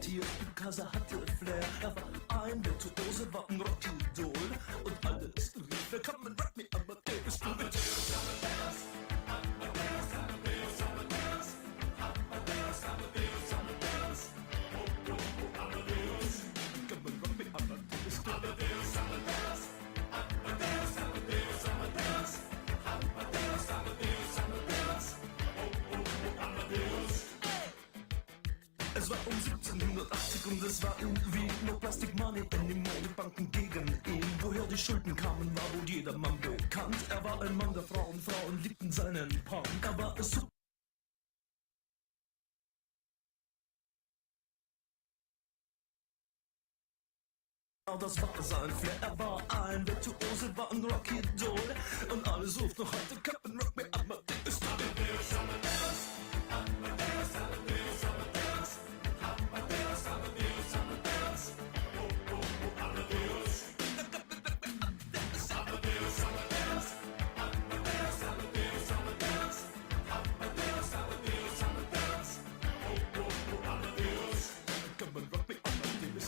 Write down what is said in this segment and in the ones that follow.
Tier, Kasa hatte Flair. Er war ein Virtuose, war ein Rockidol. Und alles rief, er kam in Rock Me Amadeus. Du mit Es war um 1780 und es war irgendwie no Plastic Money anymore. Die Banken gegen ihn. Woher die Schulden kamen, war wohl jedermann bekannt. Er war ein Mann der Frauen, Frauen liebten seinen Punk. Er war super. Das war sein Flair, er war ein Virtuose, war ein Rockidol. Und alle suchten noch heute Captain Rock Me Amadeus. Amadeus, Amadeus, Amadeus, Amadeus, Amadeus. Amadeus, Amadeus, Amadeus. Oh, oh, oh, Amadeus. Amadeus, Amadeus, Amadeus. Amadeus, Amadeus, Amadeus. Amadeus, Amadeus, Amadeus. Oh, oh, oh, Amadeus. Come and rock me, Amadeus.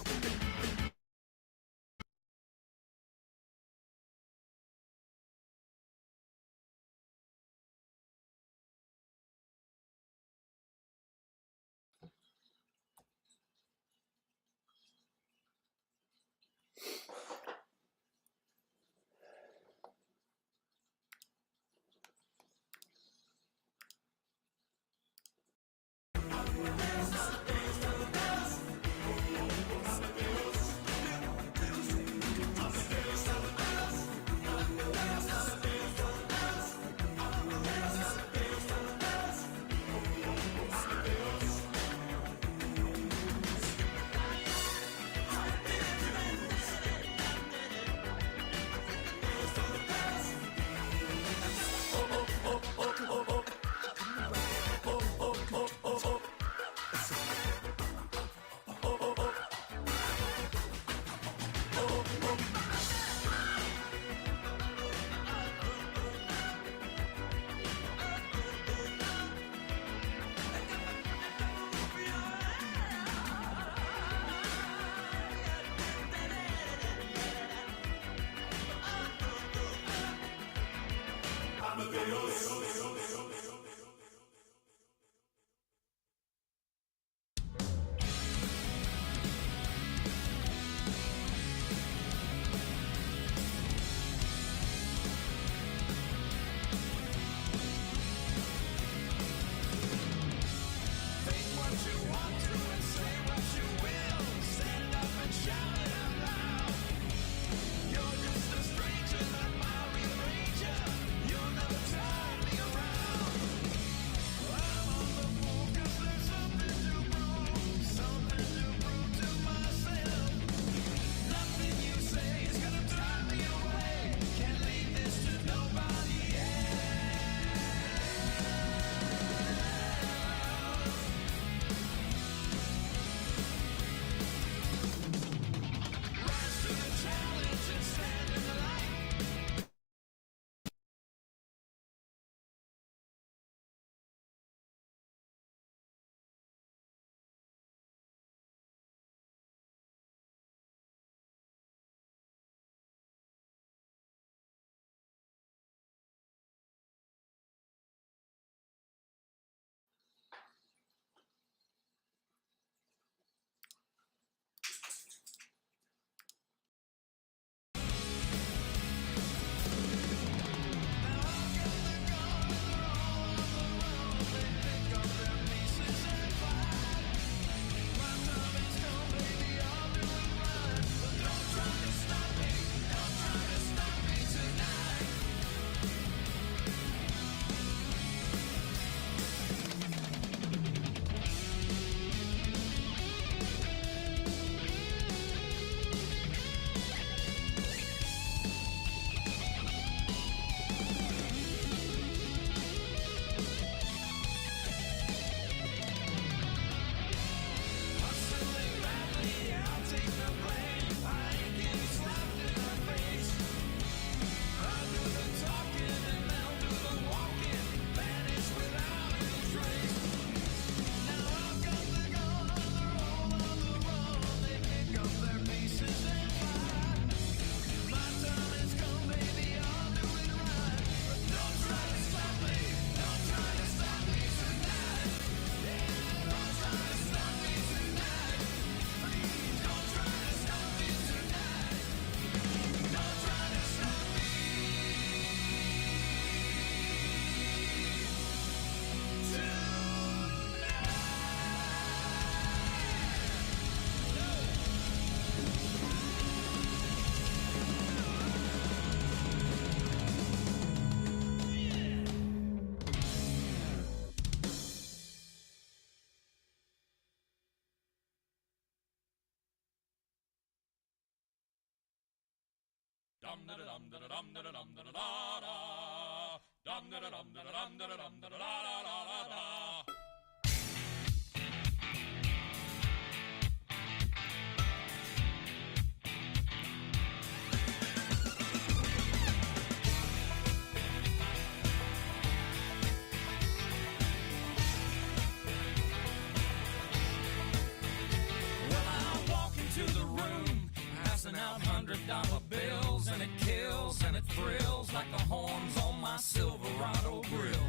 $100 bills, and it kills and it thrills like the horns on my Silverado grill.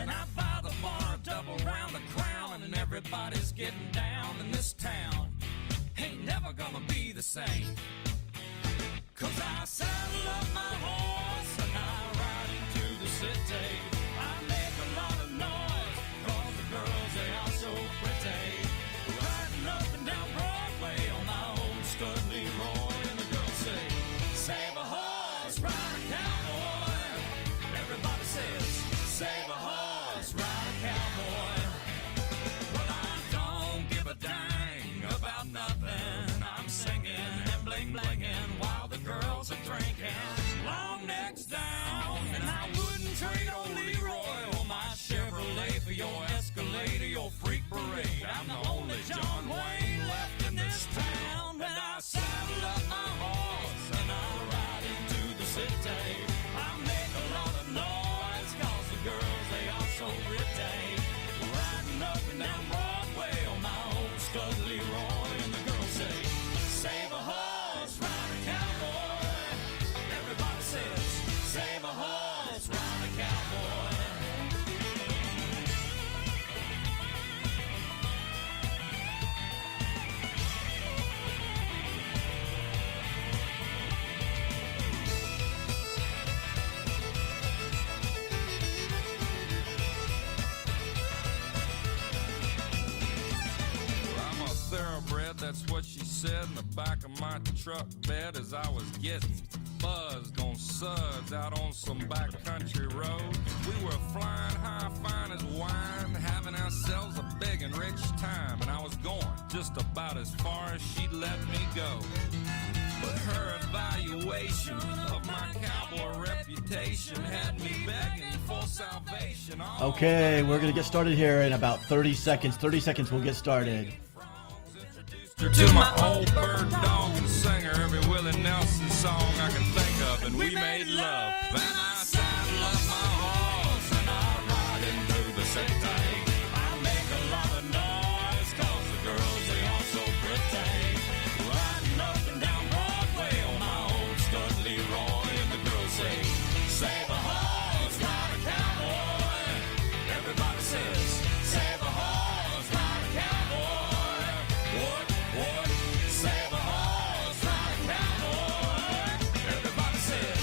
And I buy the bar double round the crown, and everybody's getting down in this town. Ain't never gonna be the same, 'cause I saddle up my horse and I ride into the city. I make a lot of noise 'cause the girls, they are so pretty. Riding up and down Broadway on my old stud Leroy. Save a horse, ride a cowboy. Everybody says, save a horse, ride a cowboy. Well, I don't give a dang about nothing. I'm singing and bling-blinging while the girls are drinking. Long necks down, and I wouldn't trade old Leroy or my Chevrolet for your Escalade or your freak parade. I'm the only John Wayne left in this town, and I saddle up my horse and I ride into the city. I make a lot of noise 'cause the girls, they are so pretty. Riding up and down Broadway on my old stud Leroy, and the girls say, save a horse, ride a cowboy. Everybody says, save a horse, ride a cowboy. Thoroughbred, that's what she said in the back of my truck bed as I was getting buzzed on suds out on some backcountry road. We were flying high, fine as wine, having ourselves a big and rich time, and I was going just about as far as she'd let me go. But her evaluation of my cowboy reputation had me begging for salvation. Okay, we're going to get started here in about 30 seconds. 30 seconds, we'll get started. To my old bird dog and sang her every Willie Nelson song I can think of, and we made love. Then I saddle up my horse and I ride into the city. I make a lot of noise 'cause the girls, they are so pretty. Riding up and down Broadway on my old stud Leroy, and the girls say, save a horse, ride a cowboy. Everybody says, save a horse, ride a cowboy. What? Save a horse, ride a cowboy. Everybody says,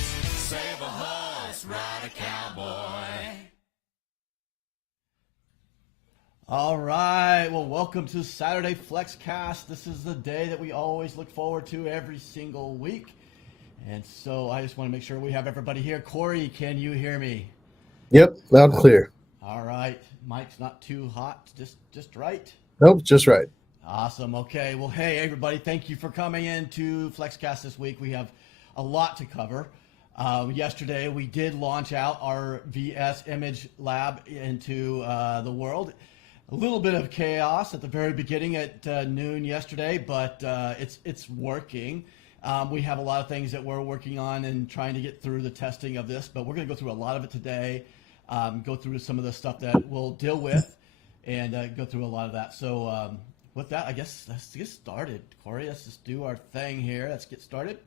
save a horse, ride a cowboy. All right, well, welcome to Saturday Flexcast. This is the day that we always look forward to every single week. And so I just want to make sure we have everybody here. Corey, can you hear me? Yep, loud and clear. All right, Mike's not too hot, just right. Nope, just right. Awesome. Okay. Well, hey, everybody. Thank you for coming into Flexcast this week. We have a lot to cover. Yesterday, we did launch out our VS Image Lab into the world. A little bit of chaos at the very beginning at noon yesterday, but it's working. We have a lot of things that we're working on and trying to get through the testing of this, but we're going to go through a lot of it today, go through some of the stuff that we'll deal with, and go through a lot of that. So with that, I guess let's get started. Corey, let's just do our thing here. Let's get started.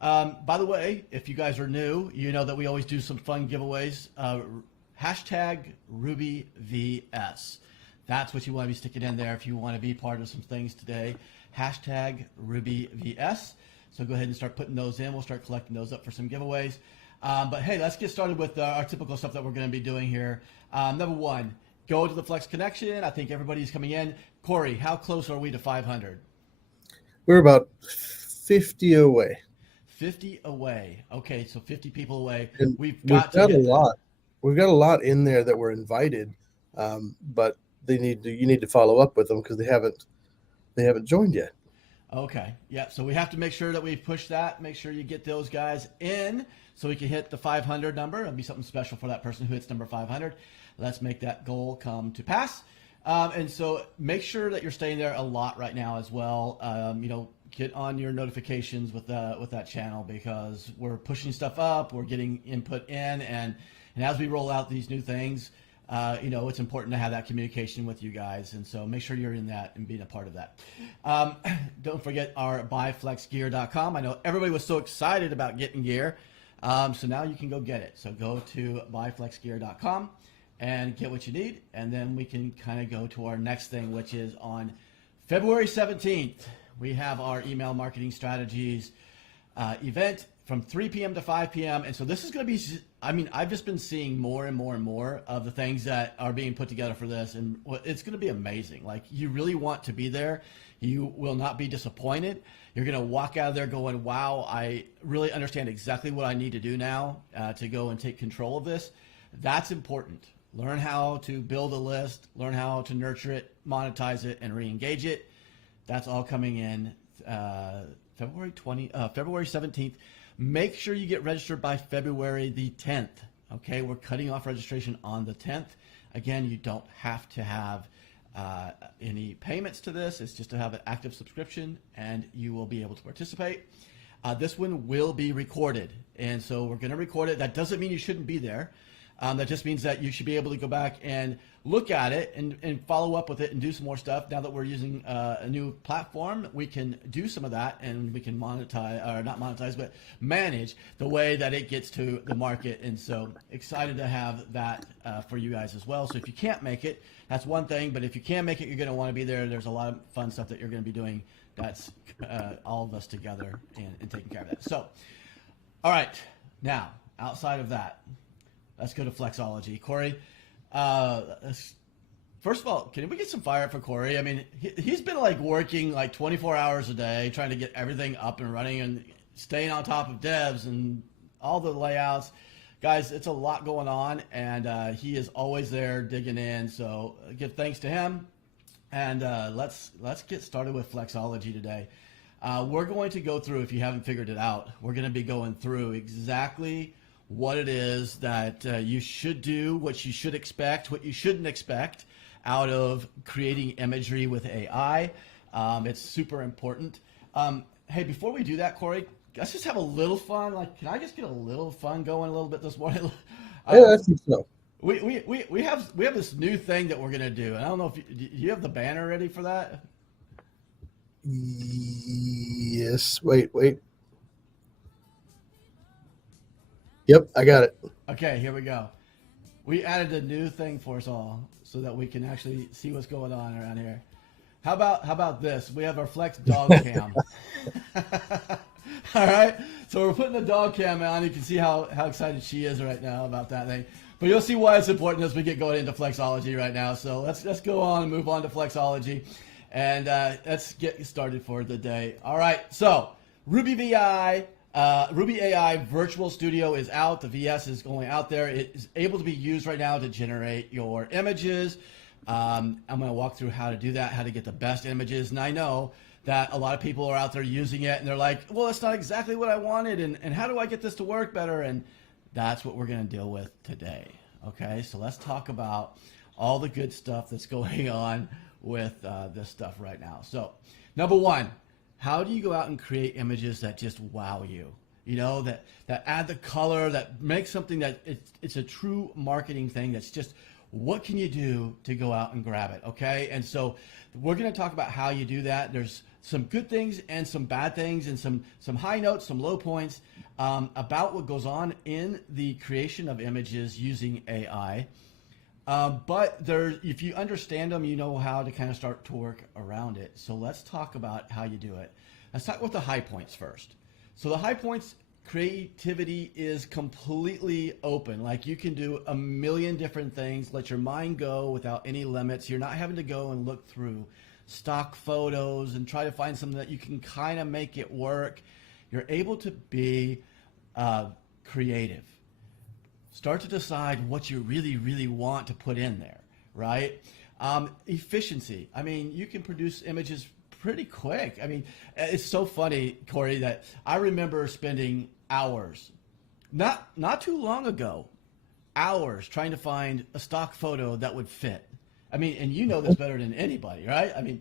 By the way, if you guys are new, you know that we always do some fun giveaways. Hashtag RubyVS. That's what you want to be sticking in there if you want to be part of some things today. Hashtag RubyVS. So go ahead and start putting those in. We'll start collecting those up for some giveaways. But hey, let's get started with our typical stuff that we're going to be doing here. Number one, go to the Flex Connection. I think everybody's coming in. Corey, how close are we to 500? We're about 50 away. 50 away. Okay, so 50 people away. And We've got a lot. We've got a lot in there that were invited, but you need to follow up with them because they haven't joined yet. Okay. Yeah. So we have to make sure that we push that. Make sure you get those guys in so we can hit the 500 number. It'll be something special for that person who hits number 500. Let's make that goal come to pass. And so make sure that you're staying there a lot right now as well. Get on your notifications with that channel, because we're pushing stuff up. We're getting input in, and as we roll out these new things, it's important to have that communication with you guys. And so make sure you're in that and being a part of that. Don't forget our buyflexgear.com. I know everybody was so excited about getting gear. So now you can go get it. So go to buyflexgear.com and get what you need. And then we can kind of go to our next thing, which is on February 17th. We have our email marketing strategies event from 3 p.m. to 5 p.m. And so this is going to be, I've just been seeing more and more and more of the things that are being put together for this. And it's going to be amazing. Like, you really want to be there. You will not be disappointed. You're going to walk out of there going, wow, I really understand exactly what I need to do now to go and take control of this. That's important. Learn how to build a list, learn how to nurture it, monetize it, and re-engage it. That's all coming in February 17th. Make sure you get registered by February the 10th. Okay, we're cutting off registration on the 10th. Again, you don't have to have any payments to this. It's just to have an active subscription, and you will be able to participate. This one will be recorded, and so we're going to record it. That doesn't mean you shouldn't be there. That just means that you should be able to go back and look at it and follow up with it and do some more stuff. Now that we're using a new platform, we can do some of that, and we can monetize, or not monetize, but manage the way that it gets to the market. And so excited to have that for you guys as well. So if you can't make it, that's one thing. But if you can make it, you're going to want to be there. There's a lot of fun stuff that you're going to be doing. That's all of us together and taking care of that. So, all right. Now, outside of that, let's go to Flexology. Corey, first of all, can we get some fire for Corey? I mean, he's been like working like 24 hours a day, trying to get everything up and running and staying on top of devs and all the layouts. Guys, it's a lot going on, and he is always there digging in. So give thanks to him. And let's get started with Flexology today. We're going to go through, if you haven't figured it out, we're going to be going through exactly what it is that you should do, what you should expect, what you shouldn't expect out of creating imagery with AI. It's super important. Hey, before we do that, Corey, let's just have a little fun. Like, can I just get a little fun going a little bit this morning? Yeah, I think so. We have this new thing that we're gonna do, and I don't know if do you have the banner ready for that? Yes. Wait. Yep, I got it. Okay, here we go. We added a new thing for us all so that we can actually see what's going on around here. How about this? We have our Flex dog cam. All right, so we're putting the dog cam on. You can see how excited she is right now about that thing. But you'll see why it's important as we get going into Flexology right now. So let's go on and move on to Flexology, and let's get started for the day. All right, so Ruby VI. Ruby AI Virtual Studio is out. The VS is going out there. It is able to be used right now to generate your images. I'm going to walk through how to do that, how to get the best images. And I know that a lot of people are out there using it, and they're like, well, it's not exactly what I wanted, and how do I get this to work better? And that's what we're going to deal with today. Okay, so let's talk about all the good stuff that's going on with this stuff right now. So, number one, how do you go out and create images that just wow you? You know, that add the color, that make something that it's a true marketing thing. That's just, what can you do to go out and grab it? Okay, and so we're going to talk about how you do that. There's some good things and some bad things, and some high notes, some low points about what goes on in the creation of images using AI. But if you understand them, you know how to kind of start to work around it. So let's talk about how you do it. Let's talk with the high points first. So the high points, creativity is completely open. Like, you can do a million different things, let your mind go without any limits. You're not having to go and look through stock photos and try to find something that you can kind of make it work. You're able to be creative. Start to decide what you really, really want to put in there, right? Efficiency. I mean, you can produce images pretty quick. I mean, it's so funny, Corey, that I remember spending hours, not too long ago, hours trying to find a stock photo that would fit. I mean, and you know this better than anybody, right? I mean,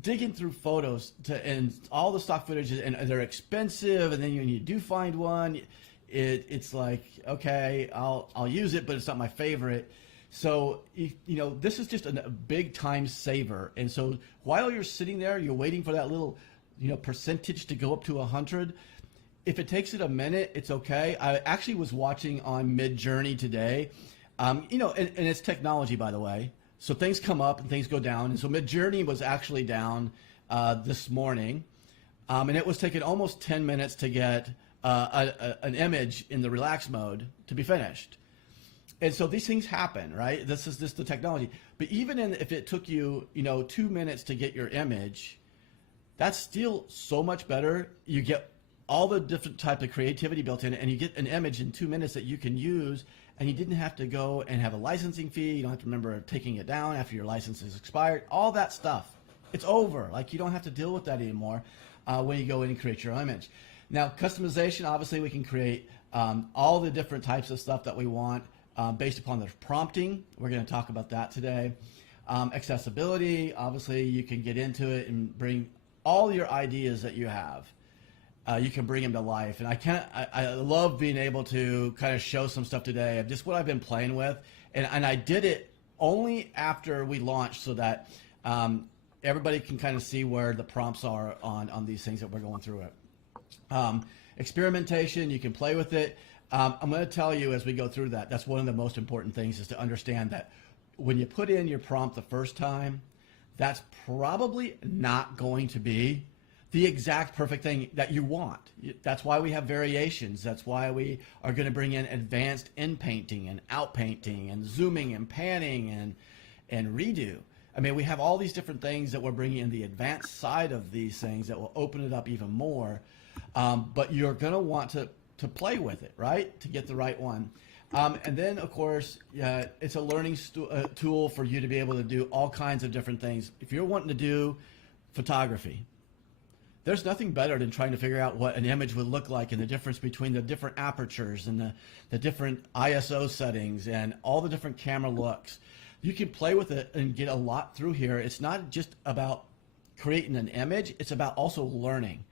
digging through photos and all the stock footage, and they're expensive, and then when you do find one, it's like, okay, I'll use it, but it's not my favorite. So, this is just a big time saver. And so while you're sitting there, you're waiting for that little, percentage to go up to 100. If it takes it a minute, it's okay. I actually was watching on Midjourney today, and it's technology, by the way. So things come up and things go down. And so Midjourney was actually down this morning, and it was taking almost 10 minutes to get an image in the relax mode to be finished. And so these things happen, right? This is just the technology. But even if it took you, 2 minutes to get your image, that's still so much better. You get all the different type of creativity built in, and you get an image in 2 minutes that you can use, and you didn't have to go and have a licensing fee. You don't have to remember taking it down after your license is expired. All that stuff, it's over. Like, you don't have to deal with that anymore when you go in and create your image. Now, customization, obviously we can create all the different types of stuff that we want based upon the prompting. We're going to talk about that today. Accessibility, obviously you can get into it and bring all your ideas that you have. You can bring them to life. And I love being able to kind of show some stuff today of just what I've been playing with. And I did it only after we launched so that everybody can kind of see where the prompts are on these things that we're going through it. Experimentation, you can play with it. I'm going to tell you as we go through that, that's one of the most important things, is to understand that when you put in your prompt the first time, that's probably not going to be the exact perfect thing that you want. That's why we have variations. That's why we are going to bring in advanced in-painting and out-painting and zooming and panning and redo. I mean, we have all these different things that we're bringing in the advanced side of these things that will open it up even more. But you're going to want to play with it, right, to get the right one. And then, of course, it's a learning tool for you to be able to do all kinds of different things. If you're wanting to do photography, there's nothing better than trying to figure out what an image would look like and the difference between the different apertures and the different ISO settings and all the different camera looks. You can play with it and get a lot through here. It's not just about creating an image, it's about also learning.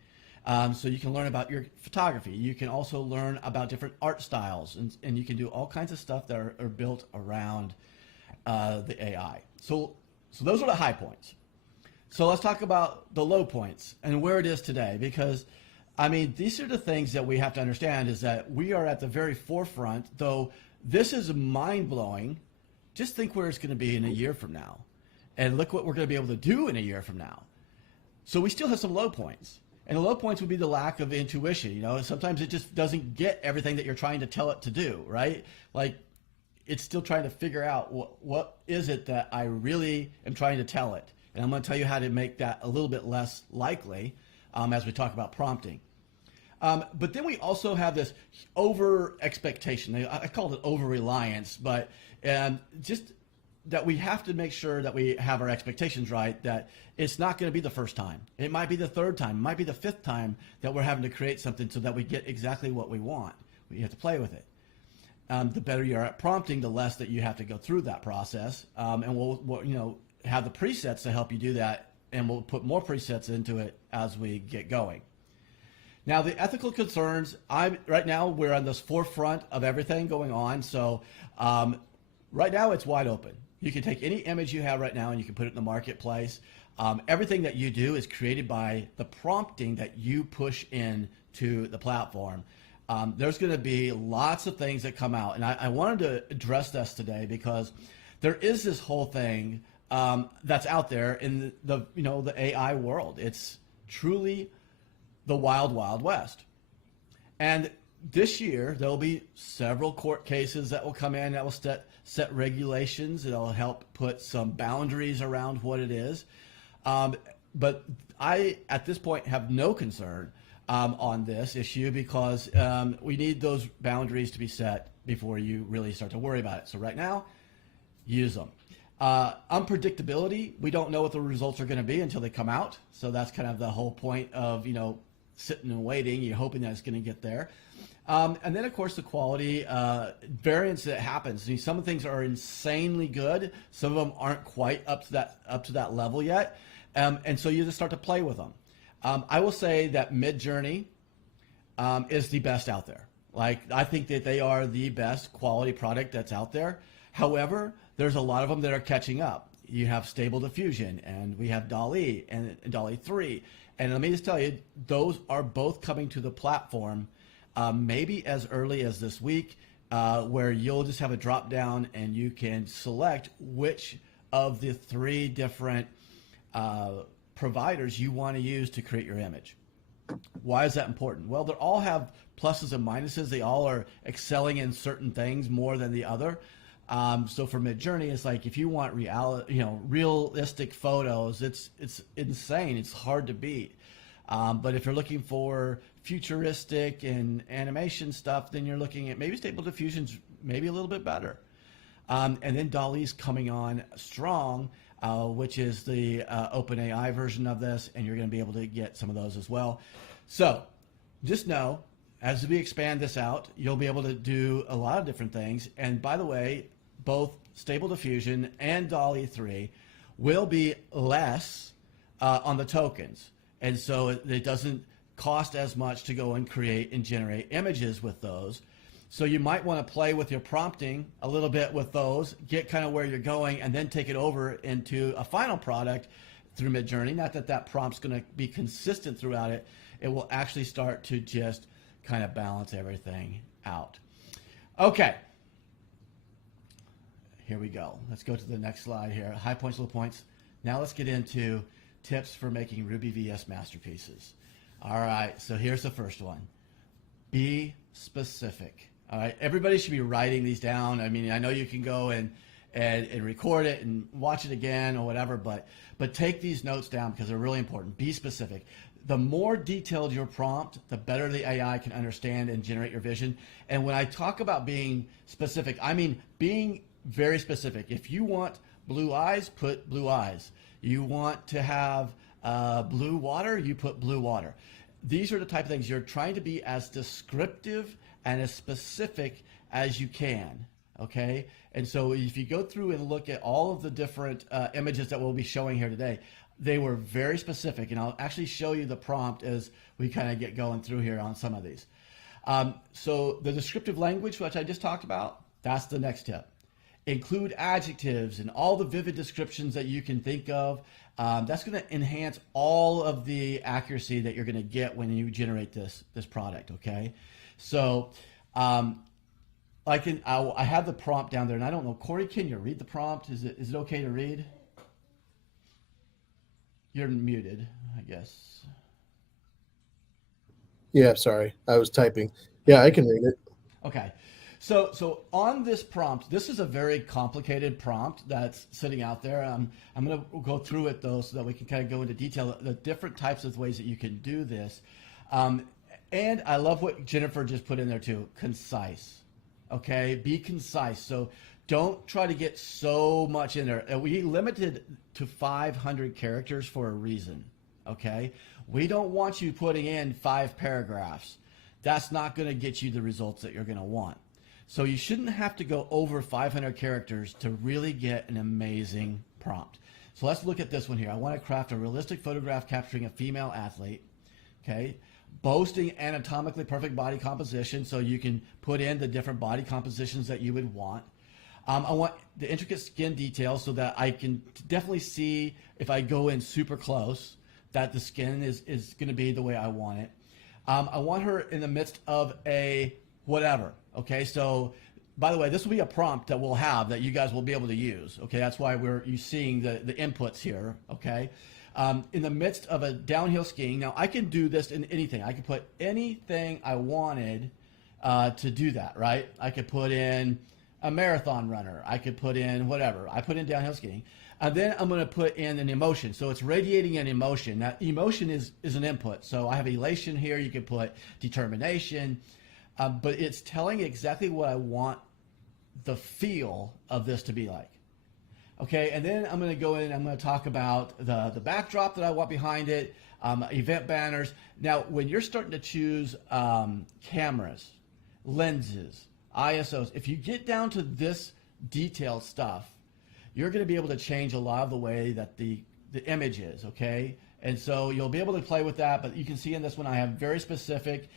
So you can learn about your photography. You can also learn about different art styles, and you can do all kinds of stuff that are built around the AI. So those are the high points. So let's talk about the low points and where it is today, because I mean, these are the things that we have to understand, is that we are at the very forefront. Though this is mind-blowing, just think where it's going to be in a year from now, and look what we're going to be able to do in a year from now. So we still have some low points. And the low points would be the lack of intuition. Sometimes it just doesn't get everything that you're trying to tell it to do, right? Like, it's still trying to figure out what is it that I really am trying to tell it. And I'm going to tell you how to make that a little bit less likely as we talk about prompting. But then we also have this over expectation. I call it over reliance, but just that we have to make sure that we have our expectations right, that it's not going to be the first time. It might be the third time, it might be the fifth time that we're having to create something so that we get exactly what we want. We have to play with it. The better you're at prompting, the less that you have to go through that process. And we'll have the presets to help you do that, and we'll put more presets into it as we get going. Now, the ethical concerns, right now we're on this forefront of everything going on. So right now it's wide open. You can take any image you have right now and you can put it in the marketplace. Everything that you do is created by the prompting that you push in to the platform. There's going to be lots of things that come out, and I wanted to address this today because there is this whole thing that's out there in the AI world. It's truly the wild, wild west. And this year there'll be several court cases that will come in that will set regulations. It'll help put some boundaries around what it is. But I, at this point, have no concern on this issue because we need those boundaries to be set before you really start to worry about it. So right now, use them. Unpredictability, we don't know what the results are going to be until they come out. So that's kind of the whole point of, sitting and waiting. You're hoping that it's going to get there. And then, of course, the quality variance that happens. I mean, some of the things are insanely good. Some of them aren't quite up to that level yet. And so you just start to play with them. I will say that Midjourney is the best out there. Like, I think that they are the best quality product that's out there. However, there's a lot of them that are catching up. You have Stable Diffusion, and we have DALL-E and DALL-E 3. And let me just tell you, those are both coming to the platform maybe as early as this week, where you'll just have a drop down and you can select which of the 3 different providers you want to use to create your image. Why is that important? Well, they all have pluses and minuses. They all are excelling in certain things more than the other. So for Midjourney, it's like if you want realistic photos, it's insane. It's hard to beat. But if you're looking for futuristic and animation stuff, then you're looking at maybe Stable Diffusion's maybe a little bit better. And then DALL-E's coming on strong, which is the OpenAI version of this, and you're going to be able to get some of those as well. So just know, as we expand this out, you'll be able to do a lot of different things. And by the way, both Stable Diffusion and DALL-E 3 will be less on the tokens. And so it doesn't cost as much to go and create and generate images with those. So you might want to play with your prompting a little bit with those, get kind of where you're going, and then take it over into a final product through Midjourney. Not that that prompt's going to be consistent throughout it. It will actually start to just kind of balance everything out. Okay. Here we go. Let's go to the next slide here. High points, low points. Now let's get into tips for making Ruby VS masterpieces. All right, so here's the first one. Be specific. All right, everybody should be writing these down. I mean, I know you can go and record it and watch it again or whatever, but take these notes down because they're really important. Be specific. The more detailed your prompt, the better the AI can understand and generate your vision. And when I talk about being specific, I mean being very specific. If you want blue eyes, put blue eyes. You want to have blue water, you put blue water. These are the type of things you're trying to be as descriptive and as specific as you can, okay? And so if you go through and look at all of the different images that we'll be showing here today, they were very specific, and I'll actually show you the prompt as we kind of get going through here on some of these. So the descriptive language, which I just talked about, that's the next tip. Include adjectives and all the vivid descriptions that you can think of. That's going to enhance all of the accuracy that you're going to get when you generate this product, okay? So I have the prompt down there, and I don't know, Corey, can you read the prompt? Is it okay to read? You're muted, I guess. Yeah, sorry. I was typing. Yeah, I can read it. Okay. So on this prompt, this is a very complicated prompt that's sitting out there. I'm going to go through it, though, so that we can kind of go into detail, the different types of ways that you can do this. And I love what Jennifer just put in there, too, concise. Okay, be concise. So don't try to get so much in there. We limited to 500 characters for a reason, okay? We don't want you putting in 5 paragraphs. That's not going to get you the results that you're going to want. So you shouldn't have to go over 500 characters to really get an amazing prompt. So let's look at this one here. I want to craft a realistic photograph capturing a female athlete, okay? Boasting anatomically perfect body composition, so you can put in the different body compositions that you would want. I want the intricate skin details so that I can definitely see if I go in super close that the skin is going to be the way I want it. I want her in the midst of a whatever. Okay, so by the way, this will be a prompt that we'll have that you guys will be able to use. Okay, that's why you're seeing the inputs here. Okay, in the midst of a downhill skiing. Now I can do this in anything. I can put anything I wanted to do that. Right? I could put in a marathon runner. I could put in whatever. I put in downhill skiing. And then I'm going to put in an emotion. So it's radiating an emotion. Now, emotion is an input. So I have elation here. You could put determination. But it's telling exactly what I want the feel of this to be like. Okay, and then I'm going to go in and I'm going to talk about the backdrop that I want behind it, event banners. Now, when you're starting to choose cameras, lenses, ISOs, if you get down to this detailed stuff, you're going to be able to change a lot of the way that the image is, okay? And so you'll be able to play with that, but you can see in this one I have very specific.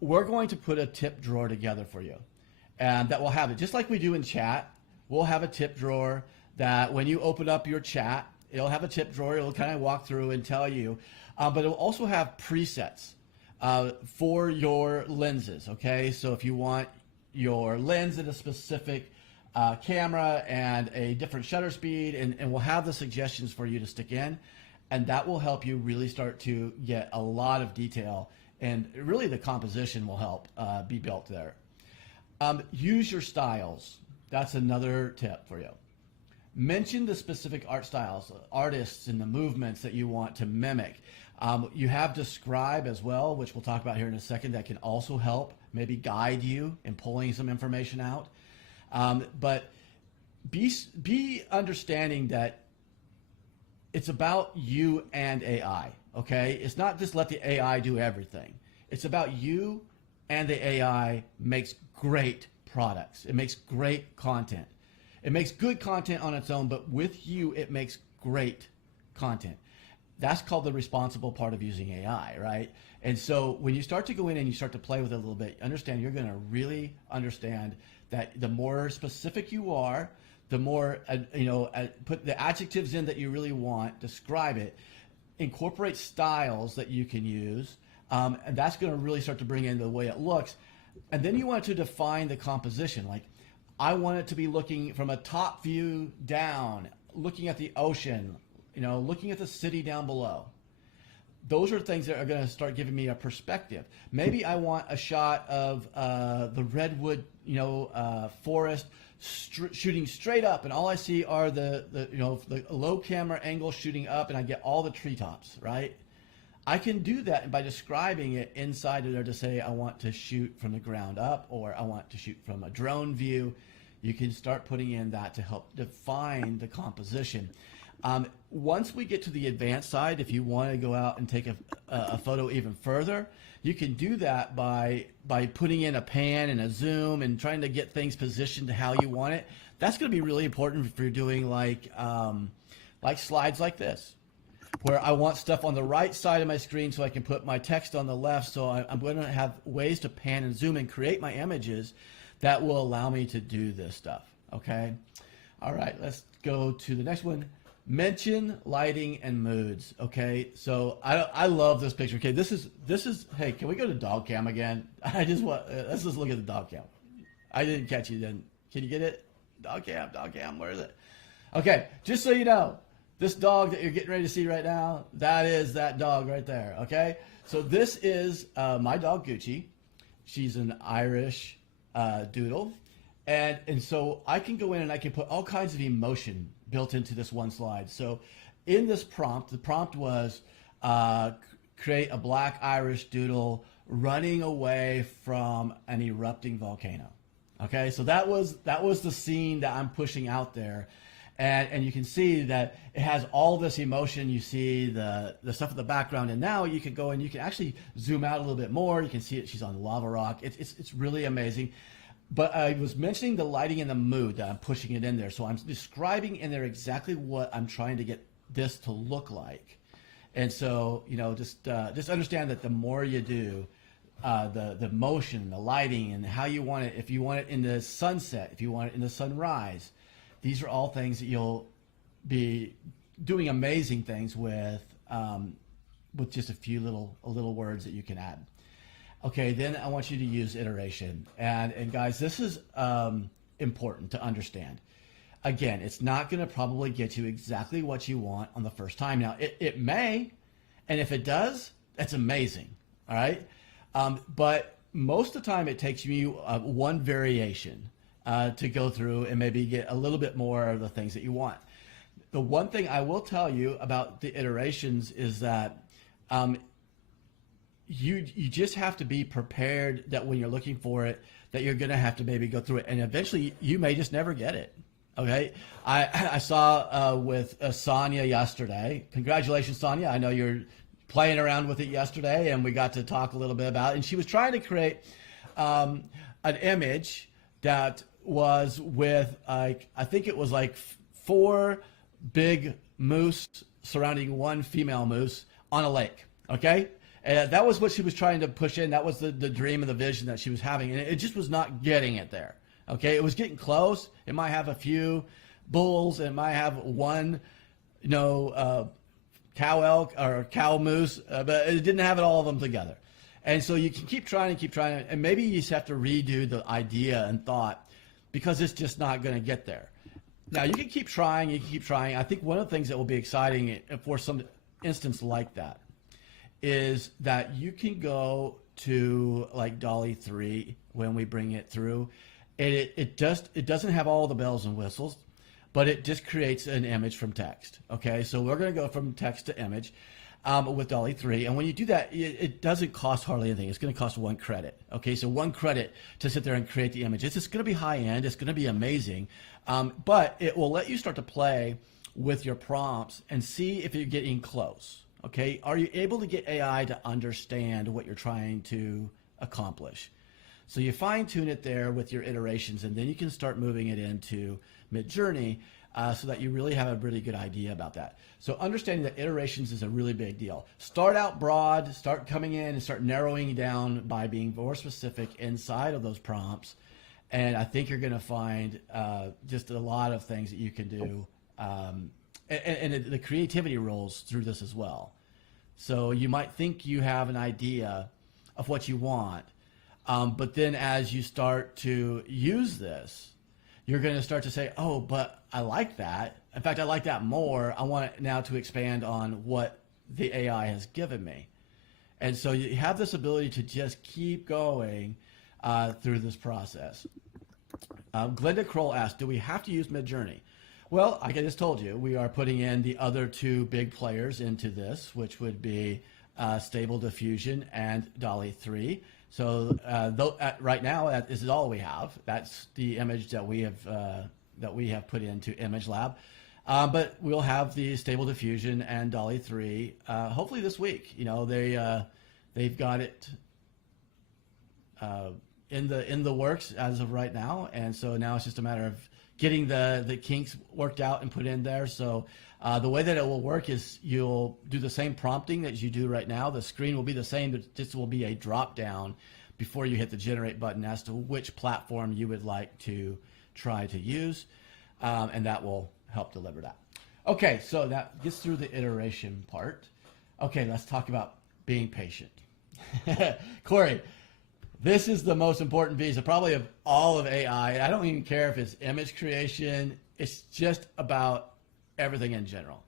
We're going to put a tip drawer together for you, and that will have it, just like we do in chat. We'll have a tip drawer that when you open up your chat, it'll have a tip drawer. It'll kind of walk through and tell you, but it'll also have presets for your lenses, okay? So if you want your lens in a specific camera and a different shutter speed, and we'll have the suggestions for you to stick in, and that will help you really start to get a lot of detail, and really the composition will help be built there. Use your styles. That's another tip for you. Mention the specific art styles, artists, and the movements that you want to mimic. You have describe as well, which we'll talk about here in a second, that can also help maybe guide you in pulling some information out. But be understanding that it's about you and AI, okay? It's not just let the AI do everything. It's about you and the AI makes great products. It makes great content. It makes good content on its own, but with you, it makes great content. That's called the responsible part of using AI, right? And so when you start to go in and you start to play with it a little bit, understand you're going to really understand that the more specific you are, the more, put the adjectives in that you really want, describe it, incorporate styles that you can use, and that's going to really start to bring in the way it looks. And then you want to define the composition. Like, I want it to be looking from a top view down, looking at the ocean, looking at the city down below. Those are things that are going to start giving me a perspective. Maybe I want a shot of the redwood, forest shooting straight up, and all I see are the low camera angle shooting up, and I get all the treetops, right? I can do that by describing it inside of there to say I want to shoot from the ground up, or I want to shoot from a drone view. You can start putting in that to help define the composition. Once we get to the advanced side, if you want to go out and take a photo even further, you can do that by putting in a pan and a zoom and trying to get things positioned to how you want it. That's going to be really important if you're doing like slides like this, where I want stuff on the right side of my screen so I can put my text on the left. So I'm going to have ways to pan and zoom and create my images that will allow me to do this stuff. Okay. All right, let's go to the next one. Mention lighting and moods. Okay, so I love this picture. Okay, this is. Hey, can we go to dog cam again? Let's just look at the dog cam. I didn't catch you then. Can you get it? Dog cam. Where is it? Okay, just so you know, this dog that you're getting ready to see right now, that is that dog right there. Okay, so this is my dog Gucci. She's an Irish doodle, and so I can go in and I can put all kinds of emotion built into this one slide. So in this prompt, the prompt was create a black Irish doodle running away from an erupting volcano. Okay, so that was the scene that I'm pushing out there. And you can see that it has all this emotion. You see the stuff in the background, and now you can go and you can actually zoom out a little bit more. You can see it, she's on lava rock. It's really amazing. But I was mentioning the lighting and the mood that I'm pushing it in there. So I'm describing in there exactly what I'm trying to get this to look like. And so, just understand that the more you do, the motion, the lighting, and how you want it, if you want it in the sunset, if you want it in the sunrise, these are all things that you'll be doing amazing things with just a few little words that you can add. Okay, then I want you to use iteration. And guys, this is important to understand. Again, it's not going to probably get you exactly what you want on the first time. Now, it may, and if it does, that's amazing, all right? But most of the time, it takes you one variation to go through and maybe get a little bit more of the things that you want. The one thing I will tell you about the iterations is that you just have to be prepared that when you're looking for it, that you're going to have to maybe go through it, and eventually you may just never get it. Okay, I saw with Sonia yesterday. Congratulations, Sonia. I know you're playing around with it yesterday, and we got to talk a little bit about it. And she was trying to create an image that was with, like, I think it was like 4 big moose surrounding 1 female moose on a lake. Okay, and that was what she was trying to push in. That was the dream and the vision that she was having, and it just was not getting it there. Okay, it was getting close. It might have a few bulls. It might have 1, cow elk or cow moose, but it didn't have all of them together. And so you can keep trying, and maybe you just have to redo the idea and thought, because it's just not going to get there. Now, you can keep trying. I think one of the things that will be exciting for some instance like that is that you can go to like Dolly 3 when we bring it through. It doesn't have all the bells and whistles, but it just creates an image from text. Okay, so we're going to go from text to image with Dolly 3, and when you do that, it doesn't cost hardly anything. It's going to cost 1 credit. Okay, so 1 credit to sit there and create the image. It's just going to be high end. It's going to be amazing, but it will let you start to play with your prompts and see if you're getting close. Okay, are you able to get AI to understand what you're trying to accomplish? So you fine tune it there with your iterations, and then you can start moving it into Midjourney so that you really have a really good idea about that. So understanding that iterations is a really big deal. Start out broad, start coming in and start narrowing down by being more specific inside of those prompts. And I think you're going to find just a lot of things that you can do. And the creativity rolls through this as well. So you might think you have an idea of what you want, but then as you start to use this, you're going to start to say, oh, but I like that. In fact, I like that more. I want it now to expand on what the AI has given me. And so you have this ability to just keep going through this process. Glenda Kroll asked, do we have to use Midjourney? Well, like I just told you, we are putting in the other 2 big players into this, which would be Stable Diffusion and Dolly 3. So right now, that is all we have. That's the image that we have put into Image Lab. But we'll have the Stable Diffusion and Dolly 3 hopefully this week. You know, they've got it in the works as of right now, and so now it's just a matter of getting the kinks worked out and put in there. So the way that it will work is you'll do the same prompting that you do right now. The screen will be the same, but this will be a drop down before you hit the generate button as to which platform you would like to try to use, and that will help deliver that. Okay, so that gets through the iteration part. Okay, let's talk about being patient. Corey, this is the most important piece of probably of all of AI. I don't even care if it's image creation. It's just about everything in general.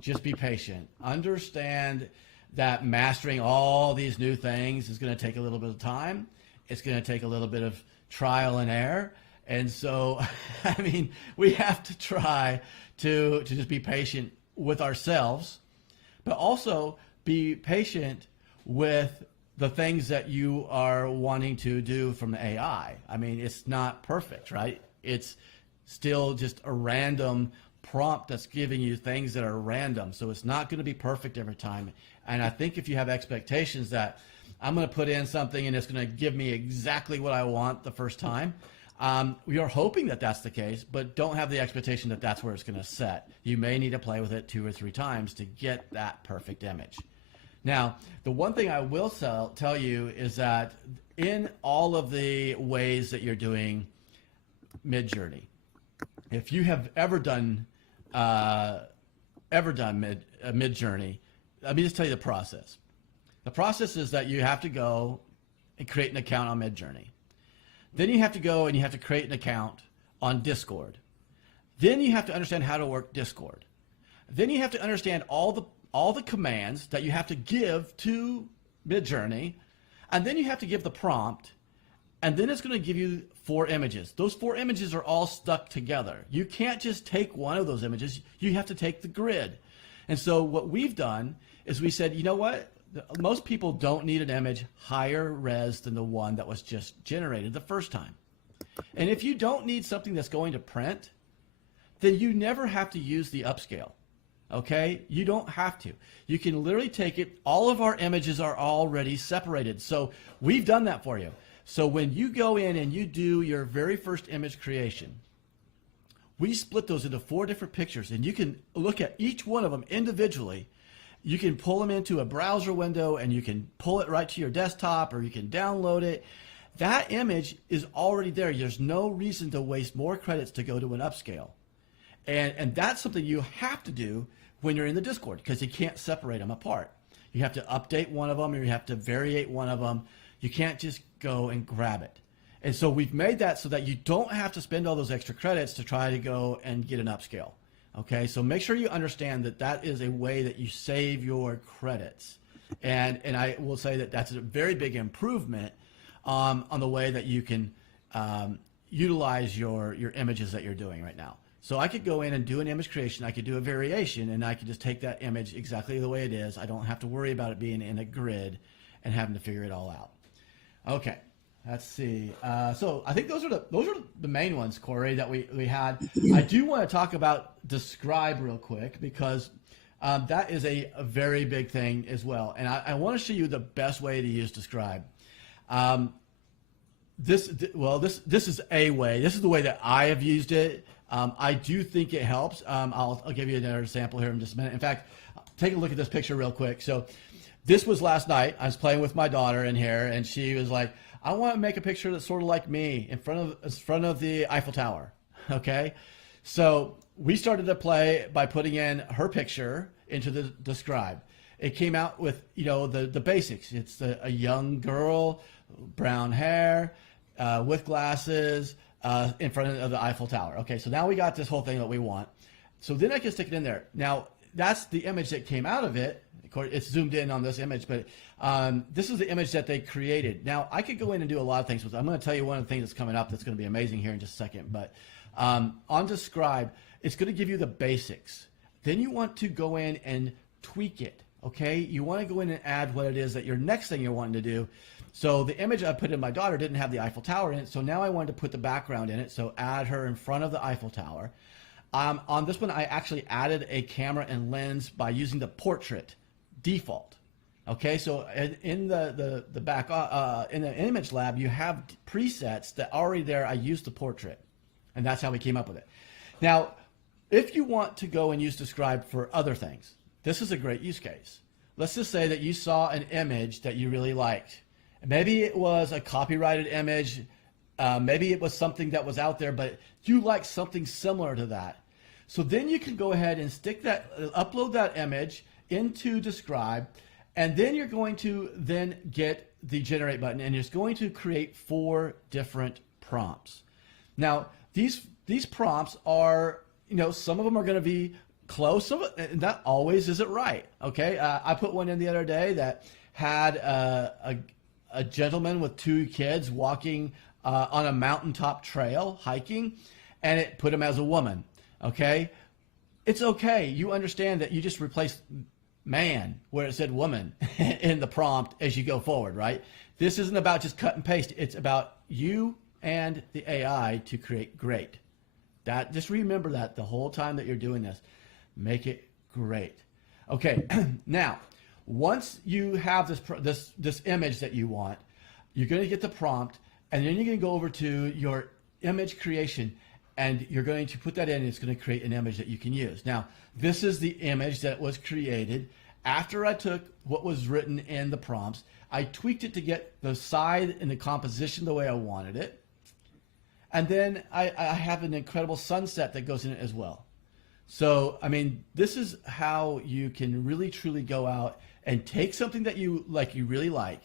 Just be patient. Understand that mastering all these new things is going to take a little bit of time. It's going to take a little bit of trial and error. And so, I mean, we have to try to just be patient with ourselves, but also be patient with the things that you are wanting to do from the AI. I mean, it's not perfect, right? It's still just a random prompt that's giving you things that are random. So it's not going to be perfect every time. And I think if you have expectations that I'm going to put in something and it's going to give me exactly what I want the first time, we are hoping that that's the case, but don't have the expectation that that's where it's going to set. You may need to play with it 2 or 3 times to get that perfect image. Now, the one thing I will tell you is that in all of the ways that you're doing Midjourney, if you have ever done Midjourney, let me just tell you the process. The process is that you have to go and create an account on Midjourney. Then you have to go and you have to create an account on Discord. Then you have to understand how to work Discord. Then you have to understand all the commands that you have to give to Midjourney, and then you have to give the prompt, and then it's going to give you 4 images. Those 4 images are all stuck together. You can't just take one of those images. You have to take the grid. And so what we've done is we said, you know what? Most people don't need an image higher res than the one that was just generated the first time. And if you don't need something that's going to print, then you never have to use the upscale. Okay, you don't have to. You can literally take it. All of our images are already separated. So we've done that for you. So when you go in and you do your very first image creation, we split those into 4 different pictures, and you can look at each one of them individually. You can pull them into a browser window, and you can pull it right to your desktop, or you can download it. That image is already there. There's no reason to waste more credits to go to an upscale. And that's something you have to do when you're in the Discord, because you can't separate them apart. You have to update one of them, or you have to variate one of them. You can't just go and grab it. And so we've made that so that you don't have to spend all those extra credits to try to go and get an upscale. Okay, so make sure you understand that that is a way that you save your credits. And I will say that that's a very big improvement on the way that you can utilize your images that you're doing right now. So I could go in and do an image creation, I could do a variation, and I could just take that image exactly the way it is. I don't have to worry about it being in a grid and having to figure it all out. Okay, let's see. So I think those are the main ones, Corey, that we had. I do want to talk about Describe real quick, because that is a very big thing as well. And I want to show you the best way to use Describe. This is a way. This is the way that I have used it. I do think it helps. I'll give you another example here in just a minute. In fact, take a look at this picture real quick. So this was last night. I was playing with my daughter in here, and she was like, I want to make a picture that's sort of like me in front of the Eiffel Tower. Okay, so we started to play by putting in her picture into the Describe. It came out with, you know, the basics. It's a young girl, brown hair, with glasses, in front of the Eiffel Tower. Okay, so now we got this whole thing that we want. So then I can stick it in there. Now, that's the image that came out of it. Of course, it's zoomed in on this image, but this is the image that they created. Now, I could go in and do a lot of things with it. I'm going to tell you one of the things that's coming up that's going to be amazing here in just a second. But on Describe, it's going to give you the basics. Then you want to go in and tweak it, okay? You want to go in and add what it is that your next thing you're wanting to do. So the image I put in my daughter didn't have the Eiffel Tower in it, so now I wanted to put the background in it, so add her in front of the Eiffel Tower. On this one, I actually added a camera and lens by using the portrait default. Okay, so in the back in the image lab, you have presets that already there. I used the portrait, and that's how we came up with it. Now, if you want to go and use Describe for other things, this is a great use case. Let's just say that you saw an image that you really liked. Maybe it was a copyrighted image. Maybe it was something that was out there, but you like something similar to that. So then you can go ahead and upload that image into Describe, and then you're going to then get the generate button, and it's going to create 4 different prompts. Now, these prompts are, you know, some of them are going to be close. Some of it, not always is it right. Okay, I put one in the other day that had a gentleman with 2 kids walking on a mountaintop trail hiking, and it put him as a woman. Okay, it's okay. You understand that you just replaced man where it said woman in the prompt as you go forward, right? This isn't about just cut and paste. It's about you and the AI to create great. Just remember that the whole time that you're doing this. Make it great. Okay, now once you have this image that you want, you're going to get the prompt, and then you're going to go over to your image creation, and you're going to put that in, and it's going to create an image that you can use. Now, this is the image that was created after I took what was written in the prompts. I tweaked it to get the side and the composition the way I wanted it. And then I have an incredible sunset that goes in it as well. So, I mean, this is how you can really, truly go out and take something that you really like,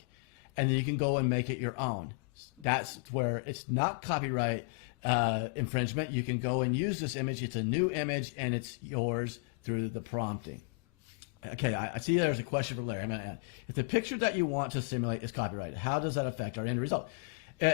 and then you can go and make it your own. That's where it's not copyright infringement. You can go and use this image. It's a new image, and it's yours through the prompting. Okay, I see there's a question for Larry. I'm going to add, if the picture that you want to simulate is copyrighted, how does that affect our end result?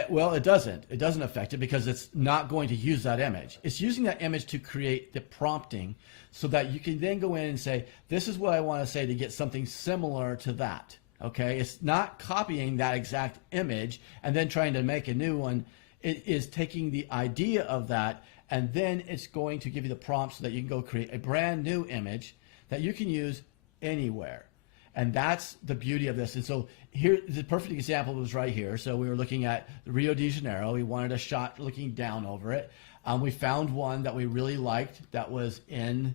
Well, it doesn't. It doesn't affect it because it's not going to use that image. It's using that image to create the prompting so that you can then go in and say, this is what I want to say to get something similar to that. Okay, it's not copying that exact image and then trying to make a new one. It is taking the idea of that And then it's going to give you the prompt so that you can go create a brand new image that you can use anywhere. And that's the beauty of this. And so here, the perfect example was right here. So we were looking at Rio de Janeiro. We wanted a shot looking down over it. We found one that we really liked that was in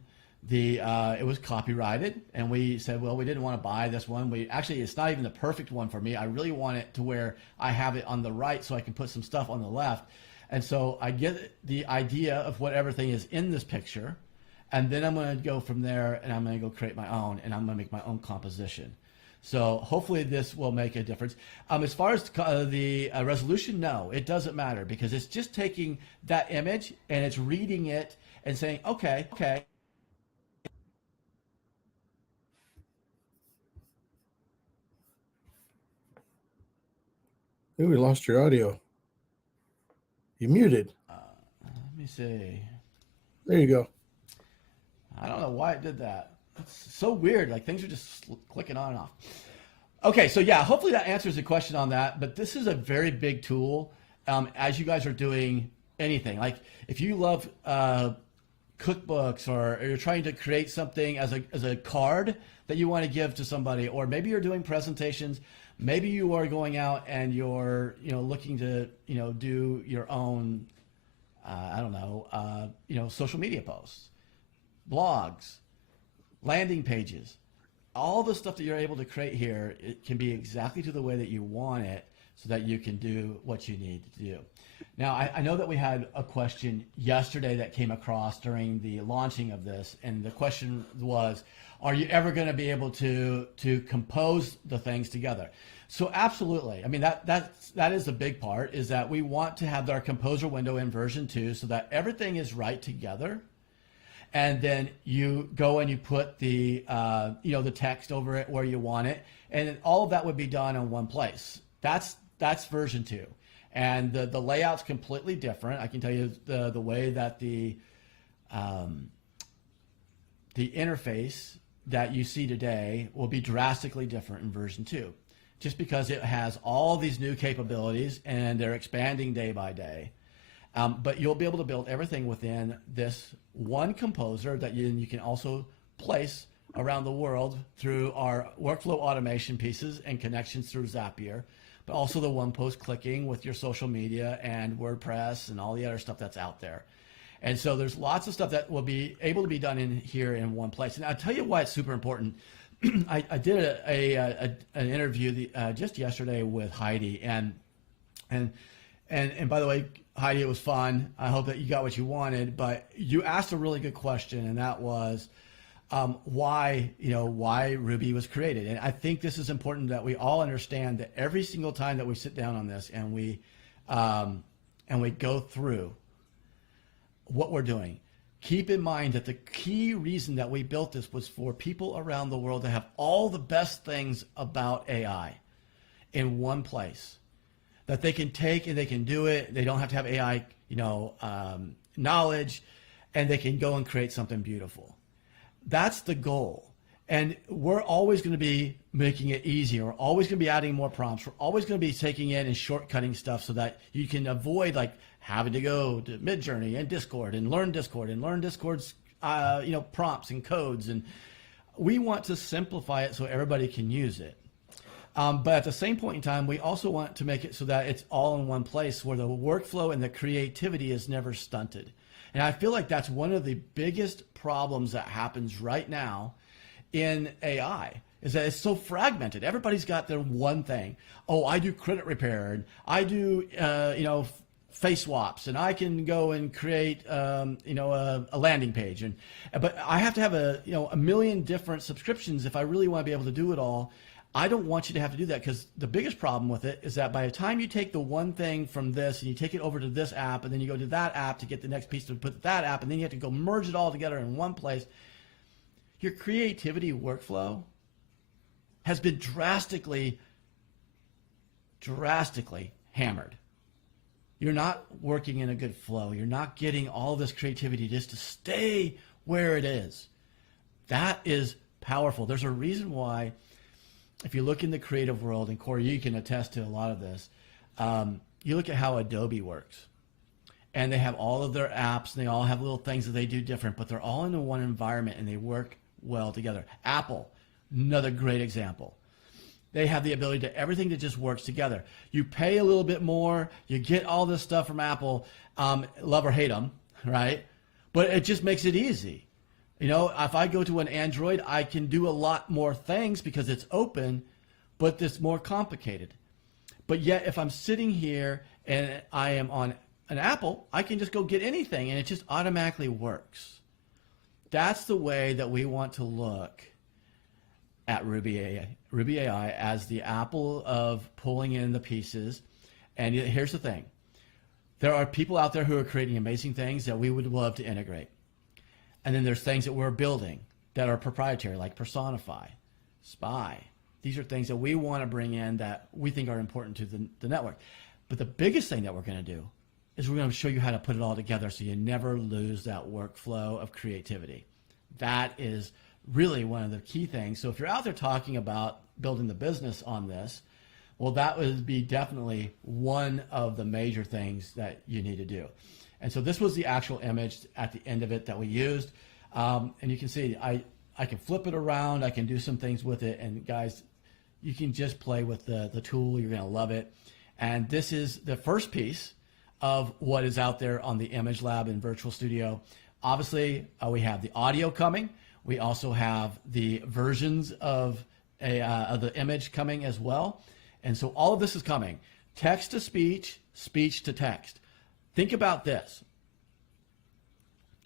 the, it was copyrighted. And we said, well, we didn't want to buy this one. Actually, it's not even the perfect one for me. I really want it to where I have it on the right so I can put some stuff on the left. And so I get the idea of what everything is in this picture. And then I'm going to go from there and I'm going to go create my own, and I'm going to make my own composition. So hopefully this will make a difference. As far as the resolution, no, it doesn't matter, because it's just taking that image and it's reading it and saying, okay. Ooh, we lost your audio. You muted. Let me see. There you go. I don't know why it did that. It's so weird. Like, things are just clicking on and off. Okay, so yeah, hopefully that answers the question on that. But this is a very big tool as you guys are doing anything. Like, if you love cookbooks, or you're trying to create something as a card that you want to give to somebody, or maybe you're doing presentations, maybe you are going out and you're looking to do your own social media posts, blogs, landing pages, all the stuff that you're able to create here, it can be exactly to the way that you want it so that you can do what you need to do. Now, I know that we had a question yesterday that came across during the launching of this, and the question was, are you ever going to be able to compose the things together? So absolutely. I mean, that is the big part, is that we want to have our composer window in version 2 so that everything is right together. And then you go and you put the the text over it where you want it, and then all of that would be done in one place. That's version 2, and the layout's completely different. I can tell you the way that the interface that you see today will be drastically different in version 2, just because it has all these new capabilities and they're expanding day by day. But you'll be able to build everything within this one composer that you can also place around the world through our workflow automation pieces and connections through Zapier, but also the one post clicking with your social media and WordPress and all the other stuff that's out there. And so there's lots of stuff that will be able to be done in here in one place. And I'll tell you why it's super important. I did an interview just yesterday with Heidi, and by the way, Heidi, it was fun. I hope that you got what you wanted, but you asked a really good question, and that was why Ruby was created. And I think this is important that we all understand that every single time that we sit down on this and we go through what we're doing, keep in mind that the key reason that we built this was for people around the world to have all the best things about AI in one place that they can take and they can do it. They don't have to have AI, knowledge, and they can go and create something beautiful. That's the goal. And we're always going to be making it easier. We're always going to be adding more prompts. We're always going to be taking in and shortcutting stuff so that you can avoid like having to go to Midjourney and Discord and learn Discord's prompts and codes. And we want to simplify it so everybody can use it. But at the same point in time, we also want to make it so that it's all in one place where the workflow and the creativity is never stunted. And I feel like that's one of the biggest problems that happens right now in AI, is that it's so fragmented. Everybody's got their one thing. Oh, I do credit repair, and I do face swaps, and I can go and create a landing page, but I have to have a million different subscriptions if I really want to be able to do it all. I don't want you to have to do that, because the biggest problem with it is that by the time you take the one thing from this and you take it over to this app, and then you go to that app to get the next piece to put that app, and then you have to go merge it all together in one place, your creativity workflow has been drastically hammered. You're not working in a good flow. You're not getting all this creativity just to stay where it is. That is powerful. There's a reason why, if you look in the creative world, and Corey, you can attest to a lot of this, you look at how Adobe works. and they have all of their apps, and they all have little things that they do different, but they're all in one environment and they work well together. Apple, another great example. They have the ability to everything that just works together. You pay a little bit more, you get all this stuff from Apple, love or hate them, right? But it just makes it easy. You know, if I go to an Android, I can do a lot more things because it's open, but it's more complicated. But yet, if I'm sitting here and I am on an Apple, I can just go get anything and it just automatically works. That's the way that we want to look at Ruby AI as the Apple of pulling in the pieces. And here's the thing. There are people out there who are creating amazing things that we would love to integrate. And then there's things that we're building that are proprietary, like Personify, Spy. These are things that we want to bring in that we think are important to the network. But the biggest thing that we're going to do is we're going to show you how to put it all together so you never lose that workflow of creativity. That is really one of the key things. So if you're out there talking about building the business on this, well, that would be definitely one of the major things that you need to do. And so this was the actual image at the end of it that we used. And you can see I can flip it around. I can do some things with it. And guys, you can just play with the tool. You're going to love it. And this is the first piece of what is out there on the Image Lab in Virtual Studio. Obviously, we have the audio coming. We also have the versions of the image coming as well. And so all of this is coming. Text to speech, speech to text. Think about this.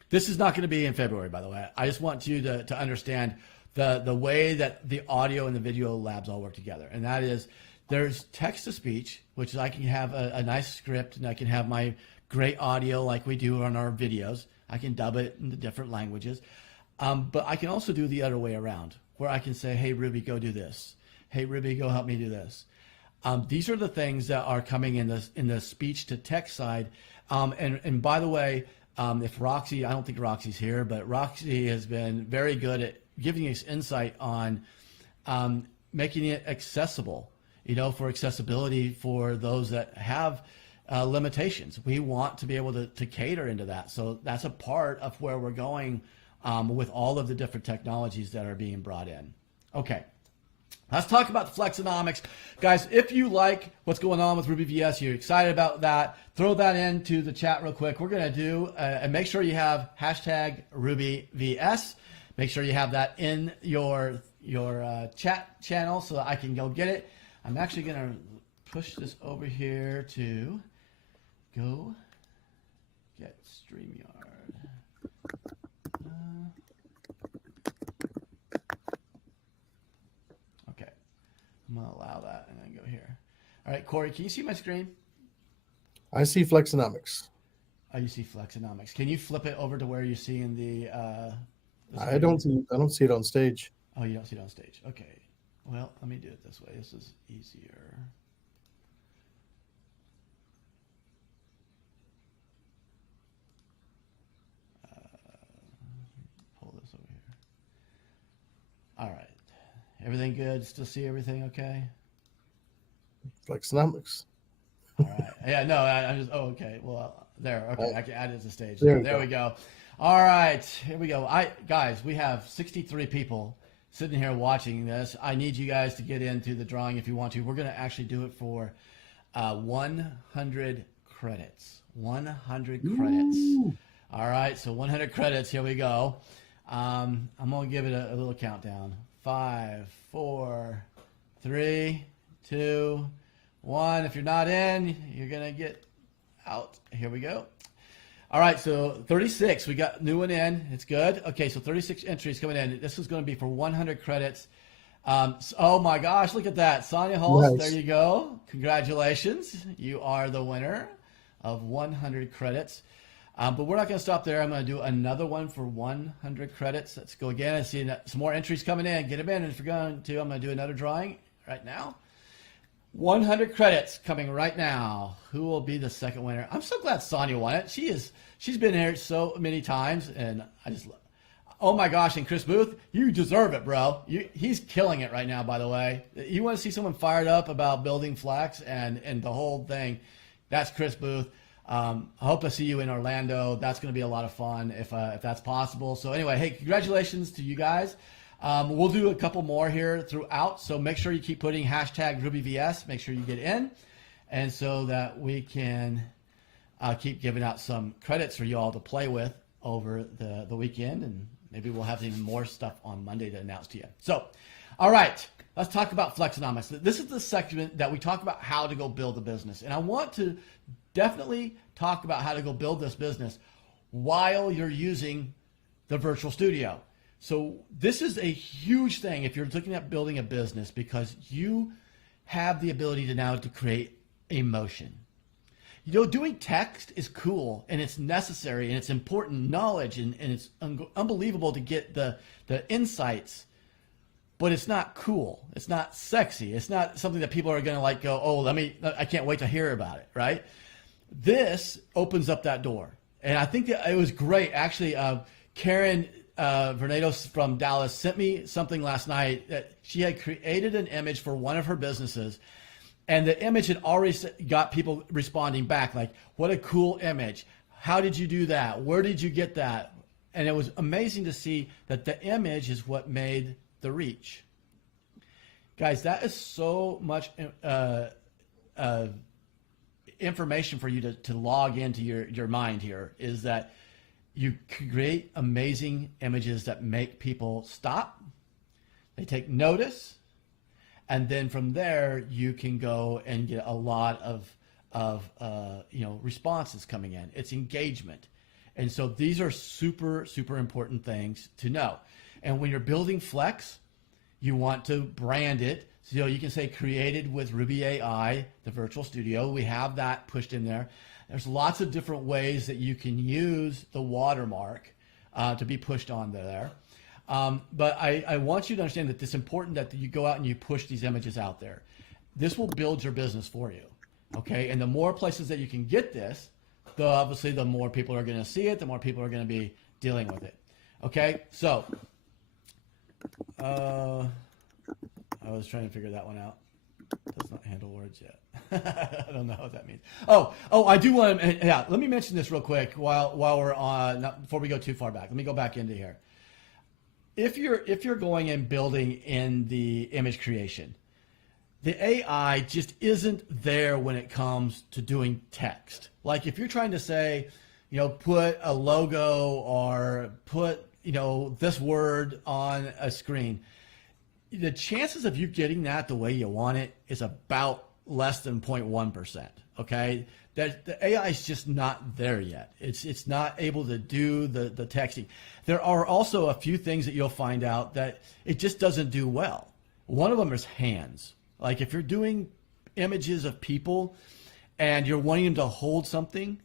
This is not going to be in February, by the way. I just want you to understand the way that the audio and the video labs all work together. And that is, there's text to speech, which is I can have a nice script and I can have my great audio like we do on our videos. I can dub it into different languages. But I can also do the other way around, where I can say, hey, Ruby, go do this. Hey, Ruby, go help me do this. These are the things that are coming in the speech to text side. And by the way, if Roxy, I don't think Roxy's here, but Roxy has been very good at giving us insight on making it accessible, you know, for accessibility for those that have limitations. We want to be able to cater into that. So that's a part of where we're going with all of the different technologies that are being brought in. Okay. Let's talk about the Flexonomics. Guys, if you like what's going on with Ruby VS, you're excited about that, throw that into the chat real quick. We're going to do, and make sure you have hashtag Ruby VS. Make sure you have that in your chat channel so that I can go get it. I'm actually going to push this over here to go get StreamYard. I'm going to allow that and then go here. All right, Corey, can you see my screen? I see Flexonomics. Oh, you see Flexonomics. Can you flip it over to where you're seeing the I don't see it on stage. Oh, you don't see it on stage. Okay. Well, let me do it this way. This is easier. Pull this over here. All right. Everything good? Still see everything okay? Flexonomics. All right. Yeah, no, I'm just, oh, okay. Well, there. Okay, I can add it as a stage. There we go. All right, here we go. Guys, we have 63 people sitting here watching this. I need you guys to get into the drawing if you want to. We're going to actually do it for 100 credits. 100 credits. Ooh. All right, so 100 credits. Here we go. I'm going to give it a little countdown. 5, 4, 3, 2, 1. If you're not in, you're going to get out. Here we go. All right, so 36. We got new one in. It's good. Okay, so 36 entries coming in. This is going to be for 100 credits. Oh, my gosh, look at that. Sonia Holst, Nice. There you go. Congratulations. You are the winner of 100 credits. But we're not going to stop there. I'm going to do another one for 100 credits. Let's go again. I see some more entries coming in. Get them in. And if you're going to, I'm going to do another drawing right now. 100 credits coming right now. Who will be the second winner? I'm so glad Sonia won it. She's been here so many times, and I just, oh my gosh! And Chris Booth, you deserve it, bro. He's killing it right now. By the way, you want to see someone fired up about building Flex and the whole thing? That's Chris Booth. I hope to see you in Orlando. That's going to be a lot of fun if that's possible. So anyway, hey, congratulations to you guys. We'll do a couple more here throughout. So make sure you keep putting hashtag RubyVS. Make sure you get in. And so that we can keep giving out some credits for you all to play with over the weekend. And maybe we'll have even more stuff on Monday to announce to you. So, all right, let's talk about Flexonomics. This is the segment that we talk about how to go build a business. And I want to definitely talk about how to go build this business while you're using the virtual studio. So this is a huge thing if you're looking at building a business, because you have the ability to now to create emotion. You know, doing text is cool and it's necessary and it's important knowledge and it's unbelievable to get the insights, but it's not cool. It's not sexy. It's not something that people are going to like go, oh, I can't wait to hear about it, right? This opens up that door. And I think that it was great. Actually, Karen Vernados from Dallas sent me something last night that she had created an image for one of her businesses. And the image had already got people responding back, like, what a cool image. How did you do that? Where did you get that? And it was amazing to see that the image is what made the reach. Guys, that is so much information for you to log into your mind here, is that you create amazing images that make people stop. They take notice. And then from there, you can go and get a lot of responses coming in. It's engagement. And so these are super, super important things to know. And when you're building Flex, you want to brand it. So you can say created with Ruby AI, the virtual studio. We have that pushed in there. There's lots of different ways that you can use the watermark to be pushed on there. But I want you to understand that it's important that you go out and you push these images out there. This will build your business for you, okay? And the more places that you can get this, obviously the more people are going to see it, the more people are going to be dealing with it, okay? So I was trying to figure that one out. Does not handle words yet. I don't know what that means. Oh, I do want to, yeah, let me mention this real quick while we're on, before we go too far back. Let me go back into here. If you're going and building in the image creation, the AI just isn't there when it comes to doing text. Like if you're trying to say, put a logo or put, this word on a screen, the chances of you getting that the way you want it is about less than 0.1%. Okay, that the AI is just not there yet. It's not able to do the texting. There are also a few things that you'll find out that it just doesn't do well. One of them is hands. Like if you're doing images of people and you're wanting them to hold something,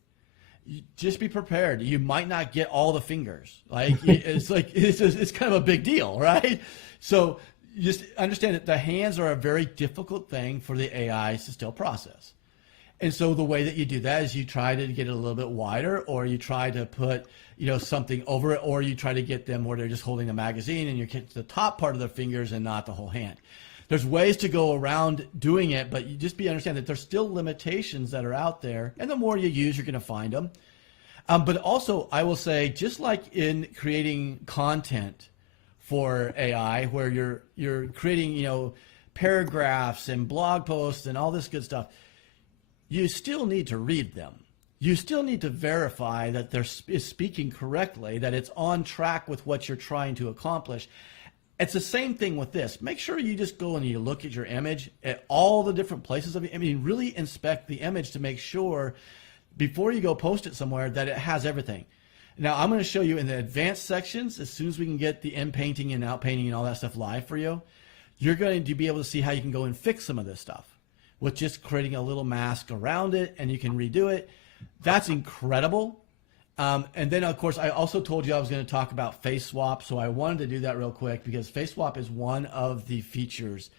just be prepared. You might not get all the fingers. It's kind of a big deal, right? So just understand that the hands are a very difficult thing for the AIs to still process. And so the way that you do that is you try to get it a little bit wider, or you try to put, something over it, or you try to get them where they're just holding the magazine and you get to the top part of their fingers and not the whole hand. There's ways to go around doing it, but you just understand that there's still limitations that are out there. And the more you use, you're going to find them. But also, I will say, just like in creating content for AI, where you're creating, paragraphs and blog posts and all this good stuff, you still need to read them. You still need to verify that they're speaking correctly, that it's on track with what you're trying to accomplish. It's the same thing with this. Make sure you just go and you look at your image at all the different places of it. I mean, really inspect the image to make sure before you go post it somewhere that it has everything. Now, I'm going to show you in the advanced sections, as soon as we can get the in painting and out painting and all that stuff live for you, you're going to be able to see how you can go and fix some of this stuff with just creating a little mask around it, and you can redo it. That's incredible. And then, of course, I also told you I was going to talk about face swap, so I wanted to do that real quick because face swap is one of the features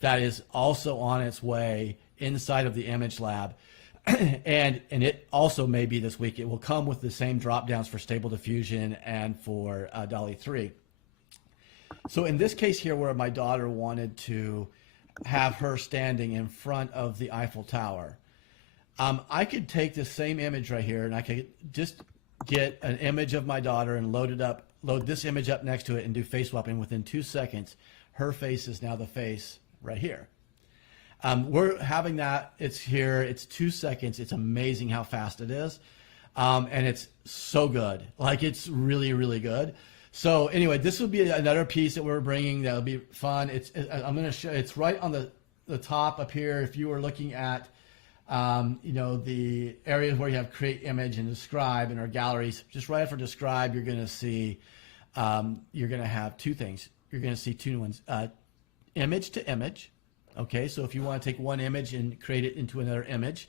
that is also on its way inside of the Image Lab. and it also may be this week. It will come with the same drop downs for Stable Diffusion and for DALL-E 3. So in this case here, where my daughter wanted to have her standing in front of the Eiffel Tower, I could take this same image right here and I could just get an image of my daughter and load this image up next to it and do face swapping. Within 2 seconds, her face is now the face right here. We're having that. It's here. It's 2 seconds. It's amazing how fast it is. And it's so good. Like, it's really, really good. So anyway, this will be another piece that we're bringing that'll be fun. I'm going to show, it's right on the top up here. If you were looking at, the areas where you have create image and describe in our galleries, just right after describe, you're going to see, you're going to have two things. You're going to see two new ones, image to image. Okay, so if you want to take one image and create it into another image,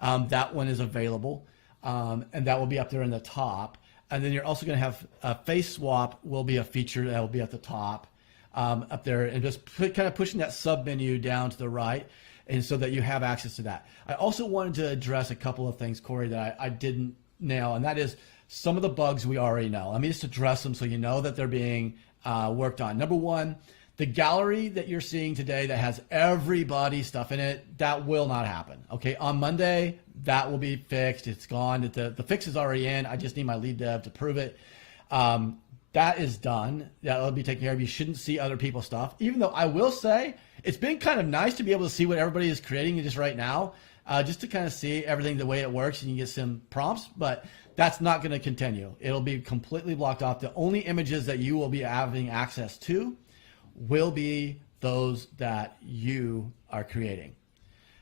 that one is available, and that will be up there in the top. And then you're also going to have a face swap will be a feature that will be at the top up there, and just kind of pushing that sub menu down to the right, and so that you have access to that. I also wanted to address a couple of things, Corey, that I didn't nail, and that is some of the bugs we already know. Let me just address them so you know that they're being worked on. Number one, the gallery that you're seeing today that has everybody's stuff in it, that will not happen. Okay, on Monday, that will be fixed. It's gone. The fix is already in. I just need my lead dev to prove it. That is done. That'll be taken care of. You shouldn't see other people's stuff. Even though I will say, it's been kind of nice to be able to see what everybody is creating just right now, just to kind of see everything the way it works, and you get some prompts, but that's not going to continue. It'll be completely blocked off. The only images that you will be having access to will be those that you are creating.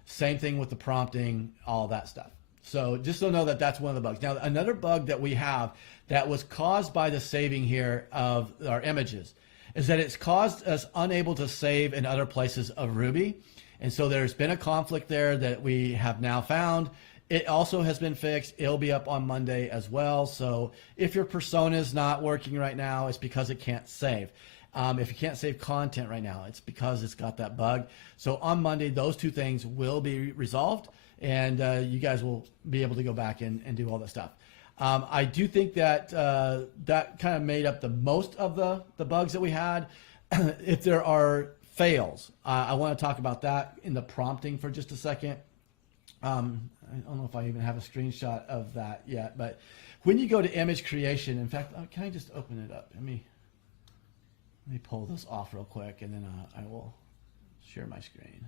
Same thing with the prompting, all that stuff. So just so know that that's one of the bugs. Now, another bug that we have that was caused by the saving here of our images is that it's caused us unable to save in other places of Ruby. And so there's been a conflict there that we have now found. It also has been fixed. It'll be up on Monday as well. So if your persona is not working right now, it's because it can't save. If you can't save content right now, it's because it's got that bug. So on Monday, those two things will be resolved, and you guys will be able to go back and do all that stuff. I do think that that kind of made up the most of the bugs that we had. If there are fails, I want to talk about that in the prompting for just a second. I don't know if I even have a screenshot of that yet, but when you go to image creation, in fact, can I just open it up? Let me pull this off real quick, and then I will share my screen.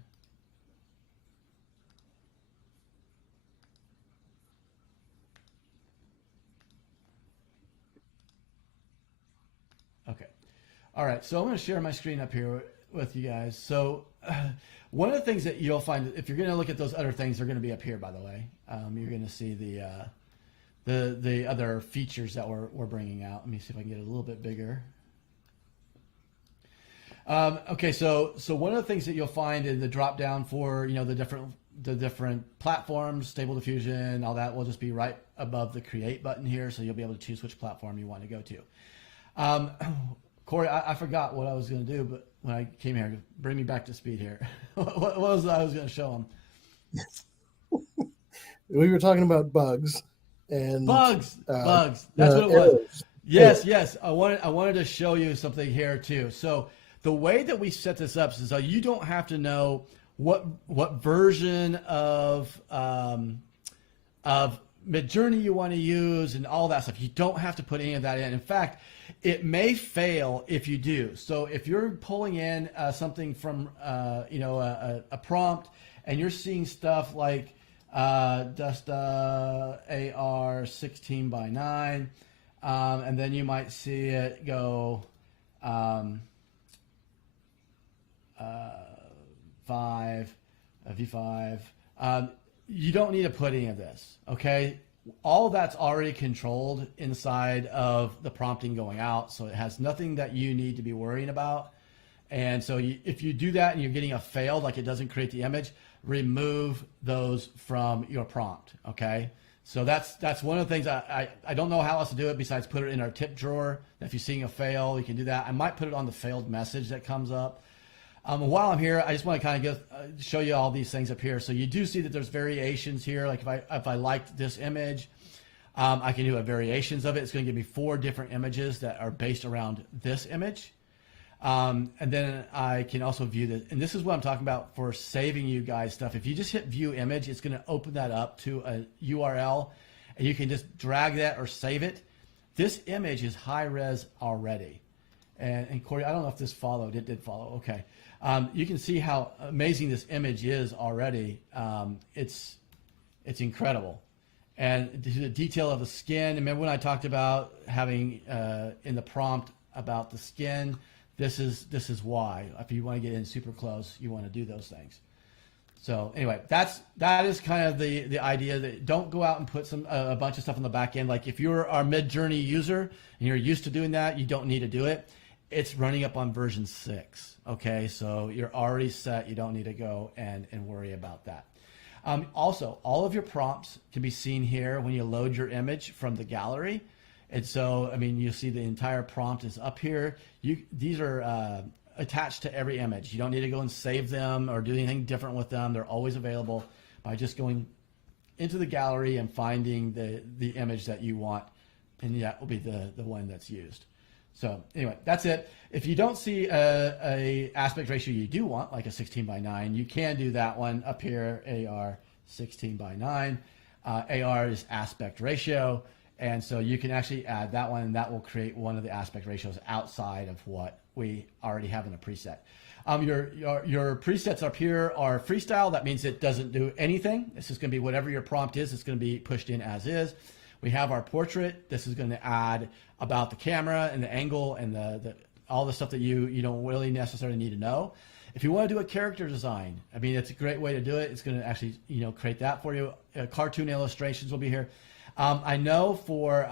Okay. All right. So I'm going to share my screen up here with you guys. So one of the things that you'll find, if you're going to look at those other things, they're going to be up here, by the way. You're going to see the other features that we're bringing out. Let me see if I can get it a little bit bigger. Okay, so one of the things that you'll find in the drop down for the different platforms, Stable Diffusion, all that will just be right above the Create button here, so you'll be able to choose which platform you want to go to. Corey, I forgot what I was going to do, but when I came here, bring me back to speed here. what was I was going to show them? We were talking about bugs and bugs. That's what it was. Errors. Yes. I wanted to show you something here too. So the way that we set this up is that you don't have to know what version of Midjourney you want to use and all that stuff. You don't have to put any of that in. In fact, it may fail if you do. So if you're pulling in something from a prompt, and you're seeing stuff like just AR 16 by 9, and then you might see it go 5, V5. You don't need to put any of this, okay? All of that's already controlled inside of the prompting going out, so it has nothing that you need to be worrying about. And so if you do that and you're getting a failed, like it doesn't create the image, remove those from your prompt, okay? So that's one of the things I don't know how else to do it besides put it in our tip drawer. If you're seeing a fail, you can do that. I might put it on the failed message that comes up. While I'm here, I just want to kind of show you all these things up here. So you do see that there's variations here. Like if I liked this image, I can do variations of it. It's going to give me 4 different images that are based around this image. And then I can also view this. And this is what I'm talking about for saving you guys stuff. If you just hit view image, it's going to open that up to a URL, and you can just drag that or save it. This image is high res already. And Corey, I don't know if this followed. It did follow. Okay. You can see how amazing this image is already. It's incredible. And the detail of the skin. Remember when I talked about having in the prompt about the skin? This is why. If you want to get in super close, you want to do those things. So anyway, that is kind of the idea. That don't go out and put a bunch of stuff on the back end. Like if you're our Mid-Journey user and you're used to doing that, you don't need to do it. It's running up on version 6. Okay, so you're already set. You don't need to go and worry about that. Also, all of your prompts can be seen here when you load your image from the gallery. And so, I mean, you see the entire prompt is up here. These are attached to every image. You don't need to go and save them or do anything different with them. They're always available by just going into the gallery and finding the image that you want, and that will be the one that's used. So anyway, that's it. If you don't see a aspect ratio you do want, like a 16:9, you can do that one up here, AR 16:9. AR is aspect ratio. And so you can actually add that one, and that will create one of the aspect ratios outside of what we already have in a preset. Your presets up here are freestyle. That means it doesn't do anything. This is going to be whatever your prompt is. It's going to be pushed in as is. We have our portrait. This is going to add about the camera and the angle and all the stuff that you don't really necessarily need to know. If you want to do a character design, I mean, it's a great way to do it. It's going to actually create that for you. Cartoon illustrations will be here. I know for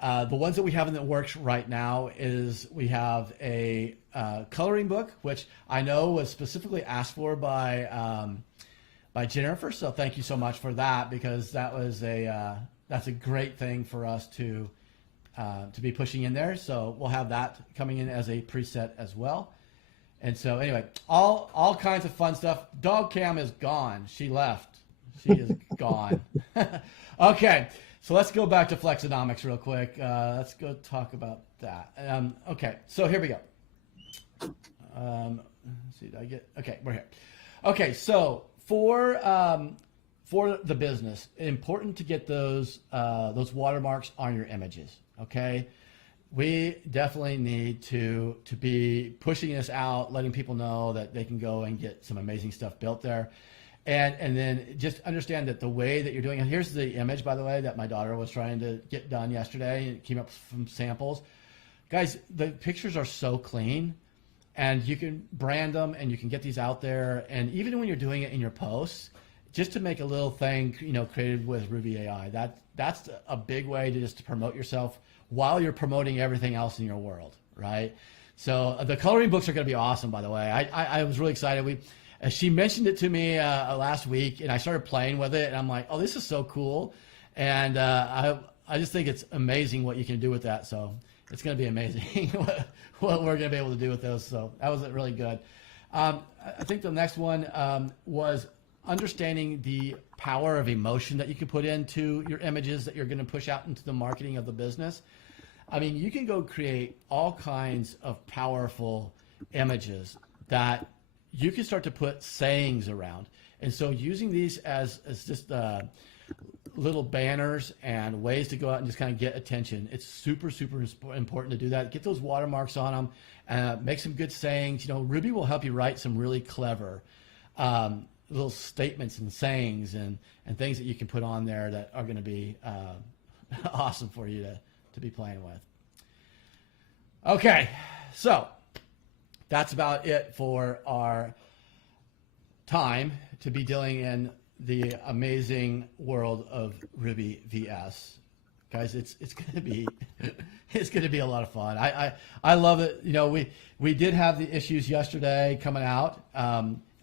the ones that we have in the works right now is we have a coloring book, which I know was specifically asked for by Jennifer. So thank you so much for that, because that was that's a great thing for us to be pushing in there. So we'll have that coming in as a preset as well. And so anyway, all kinds of fun stuff. Dog cam is gone. She left. She is gone. Okay, so let's go back to Flexonomics real quick. Let's go talk about that. Okay, so here we go. Let's see, did I get? Okay, we're here. Okay, so for the business, important to get those watermarks on your images. Okay, we definitely need to be pushing this out, letting people know that they can go and get some amazing stuff built there. And then just understand that the way that you're doing it, here's the image, by the way, that my daughter was trying to get done yesterday. It came up from samples. Guys, the pictures are so clean, and you can brand them, and you can get these out there. And even when you're doing it in your posts, just to make a little thing, created with Ruby AI, that's a big way to just promote yourself while you're promoting everything else in your world, right? So the coloring books are going to be awesome, by the way. I was really excited. She mentioned it to me last week, and I started playing with it, and I'm like, oh, this is so cool. And I just think it's amazing what you can do with that. So it's going to be amazing what we're going to be able to do with those. So that was really good. I think the next one was understanding the power of emotion that you can put into your images that you're going to push out into the marketing of the business. I mean, you can go create all kinds of powerful images that you can start to put sayings around. And so using these as just little banners and ways to go out and just kind of get attention, it's super, super important to do that. Get those watermarks on them, make some good sayings. Ruby will help you write some really clever little statements and sayings and things that you can put on there that are going to be awesome for you to be playing with. Okay, so that's about it for our time to be dealing in the amazing world of Ruby VS. Guys, it's going to be a lot of fun. I love it. We did have the issues yesterday coming out.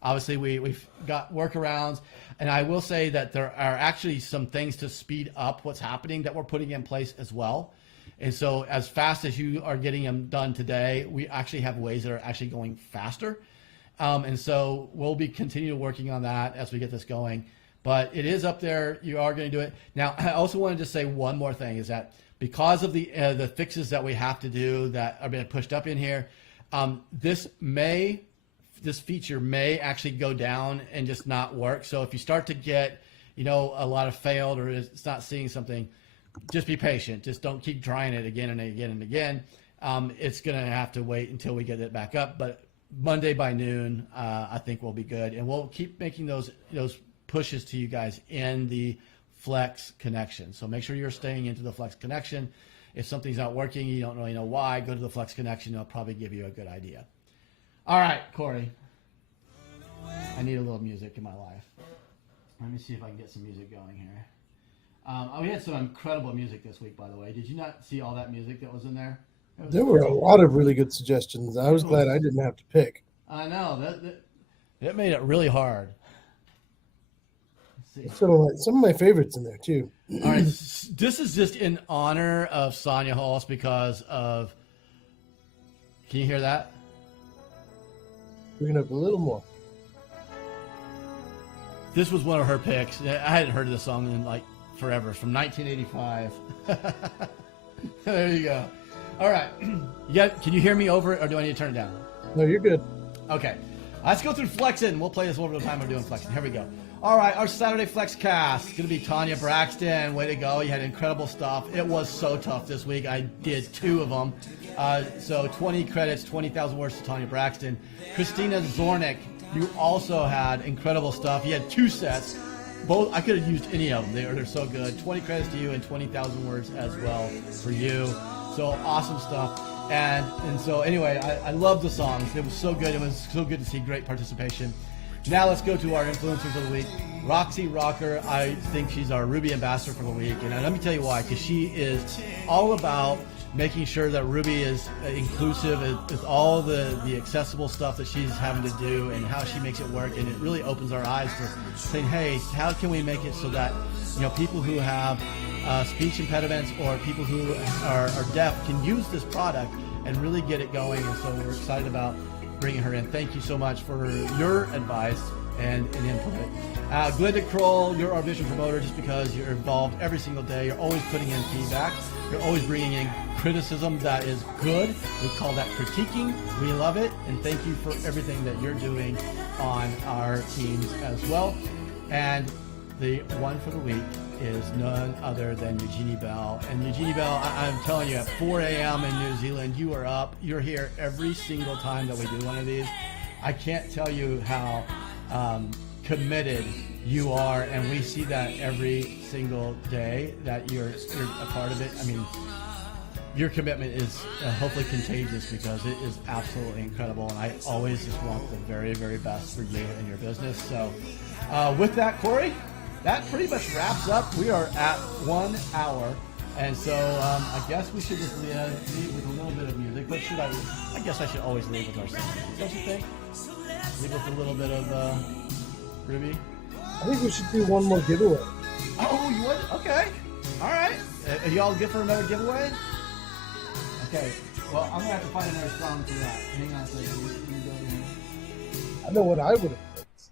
Obviously, we've got workarounds, and I will say that there are actually some things to speed up what's happening that we're putting in place as well. And so as fast as you are getting them done today, we actually have ways that are actually going faster. And so we'll be continuing working on that as we get this going. But it is up there. You are going to do it. Now, I also wanted to say one more thing, is that because of the fixes that we have to do that are being pushed up in here, This feature may actually go down and just not work. So if you start to get, a lot of failed or it's not seeing something, just be patient. Just don't keep trying it again and again and again. It's going to have to wait until we get it back up. But Monday by noon, I think we'll be good. And we'll keep making those pushes to you guys in the Flex connection. So make sure you're staying into the Flex connection. If something's not working, you don't really know why, go to the Flex connection. They'll probably give you a good idea. All right, Corey. I need a little music in my life. Let me see if I can get some music going here. We had some incredible music this week, by the way. Did you not see all that music that was in there? There were a lot of really good suggestions. I was glad I didn't have to pick. I know. That made it really hard. Some of my favorites in there, too. All right. This is just in honor of Sonia Halls because of... Can you hear that? Bring it up a little more. This was one of her picks. I hadn't heard of this song in like forever. It's from 1985. There you go. All right. Can you hear me over it, or do I need to turn it down? No, you're good. Okay. Let's go through Flexing. We'll play this one at a time. We're doing Flexing. Here we go. All right. Our Saturday Flexcast is going to be Tanya Braxton. Way to go. You had incredible stuff. It was so tough this week. I did 2 of them. So 20 credits, 20,000 words to Tanya Braxton. Christina Zornick, you also had incredible stuff. You had 2 sets. Both, I could have used any of them. They're so good. 20 credits to you and 20,000 words as well for you. So awesome stuff. And so anyway, I love the songs. It was so good. It was so good to see great participation. Now let's go to our influencers of the week. Roxy Rocker, I think she's our Ruby ambassador for the week. And let me tell you why, because she is all about making sure that Ruby is inclusive with all the accessible stuff that she's having to do and how she makes it work. And it really opens our eyes to saying, hey, how can we make it so that people who have speech impediments or people who are deaf can use this product and really get it going. And so we're excited about bringing her in. Thank you so much for your advice and input. Glenda Kroll, you're our vision promoter just because you're involved every single day. You're always putting in feedback. You're always bringing in criticism that is good. We call that critiquing. We love it. And thank you for everything that you're doing on our teams as well. And the one for the week is none other than Eugenie Bell. And Eugenie Bell, I'm telling you, at 4 a.m. in New Zealand, you are up. You're here every single time that we do one of these. I can't tell you how committed you are, and we see that every single day that you're a part of it. I mean, your commitment is hopefully contagious because it is absolutely incredible, and I always just want the very, very best for you and your business. So with that, Corey, that pretty much wraps up. We are at 1 hour, and so I guess we should just leave with a little bit of music. But I guess I should always leave with our song. Don't you think? Leave with a little bit of Ruby. I think we should do one more giveaway. Oh, you would? Okay. All right. Are you all good for another giveaway? Okay. Well, I'm going to have to find another song for that. Hang on a second. Let me go here. I know what I would have picked.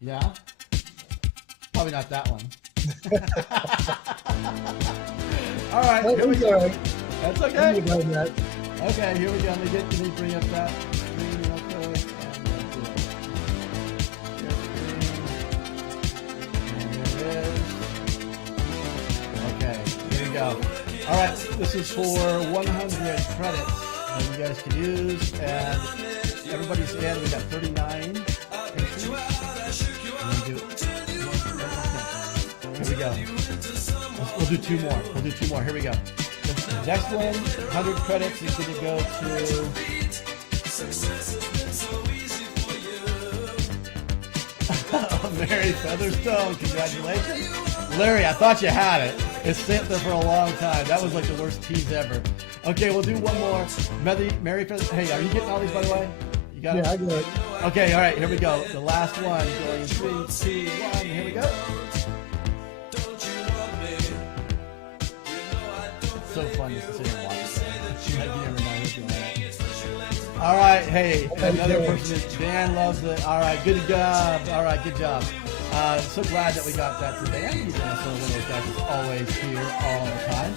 Yeah? Probably not that one. All right. Here we go. Right. That's okay. That. Okay, here we go. Let me bring up that screen real quick. Go. All right, this is for 100 credits that you guys can use, and everybody's in. We got 39 entries. Here we go. We'll do 2 more. We'll do 2 more. Here we go. The next one, 100 credits, is going to go to Mary Featherstone. Congratulations. Larry, I thought you had it. It's sat there for a long time. That was like the worst tease ever. Okay, we'll do one more. Mary Featherstone. Hey, are you getting all these, by the way? You got it? Yeah, I got it. Okay, all right, here we go. The last one. Going 3, 2, 1. Here we go. It's so fun just to sit and watch it. You never know who's doing that. All right, hey, another person is Dan loves it. All right, good job. All right, good job. So glad that we got that for Dan. He's also one of those guys that's always here all the time.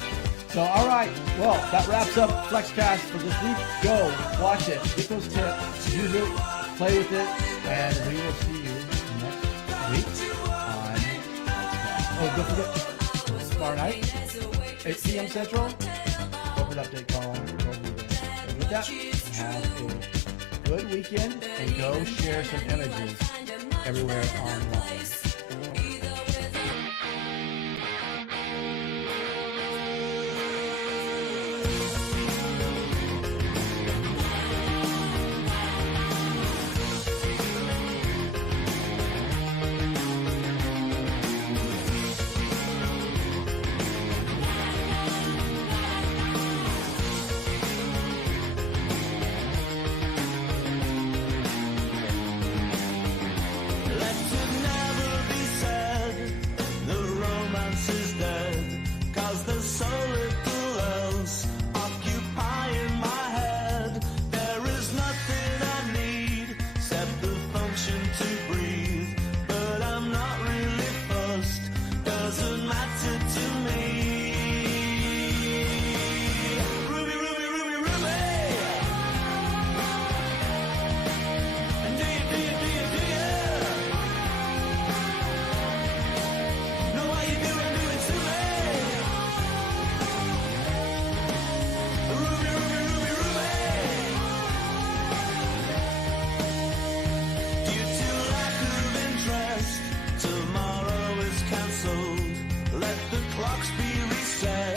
So, all right. Well, that wraps up Flexcast for this week. Go watch it, get those tips, use it, play with it, and we will see you next week on Flexcast. Oh, don't forget, tomorrow night, 8 p.m. Central, corporate update call. And with that, have a good weekend and go share some images everywhere online. Tomorrow is cancelled. Let the clocks be reset.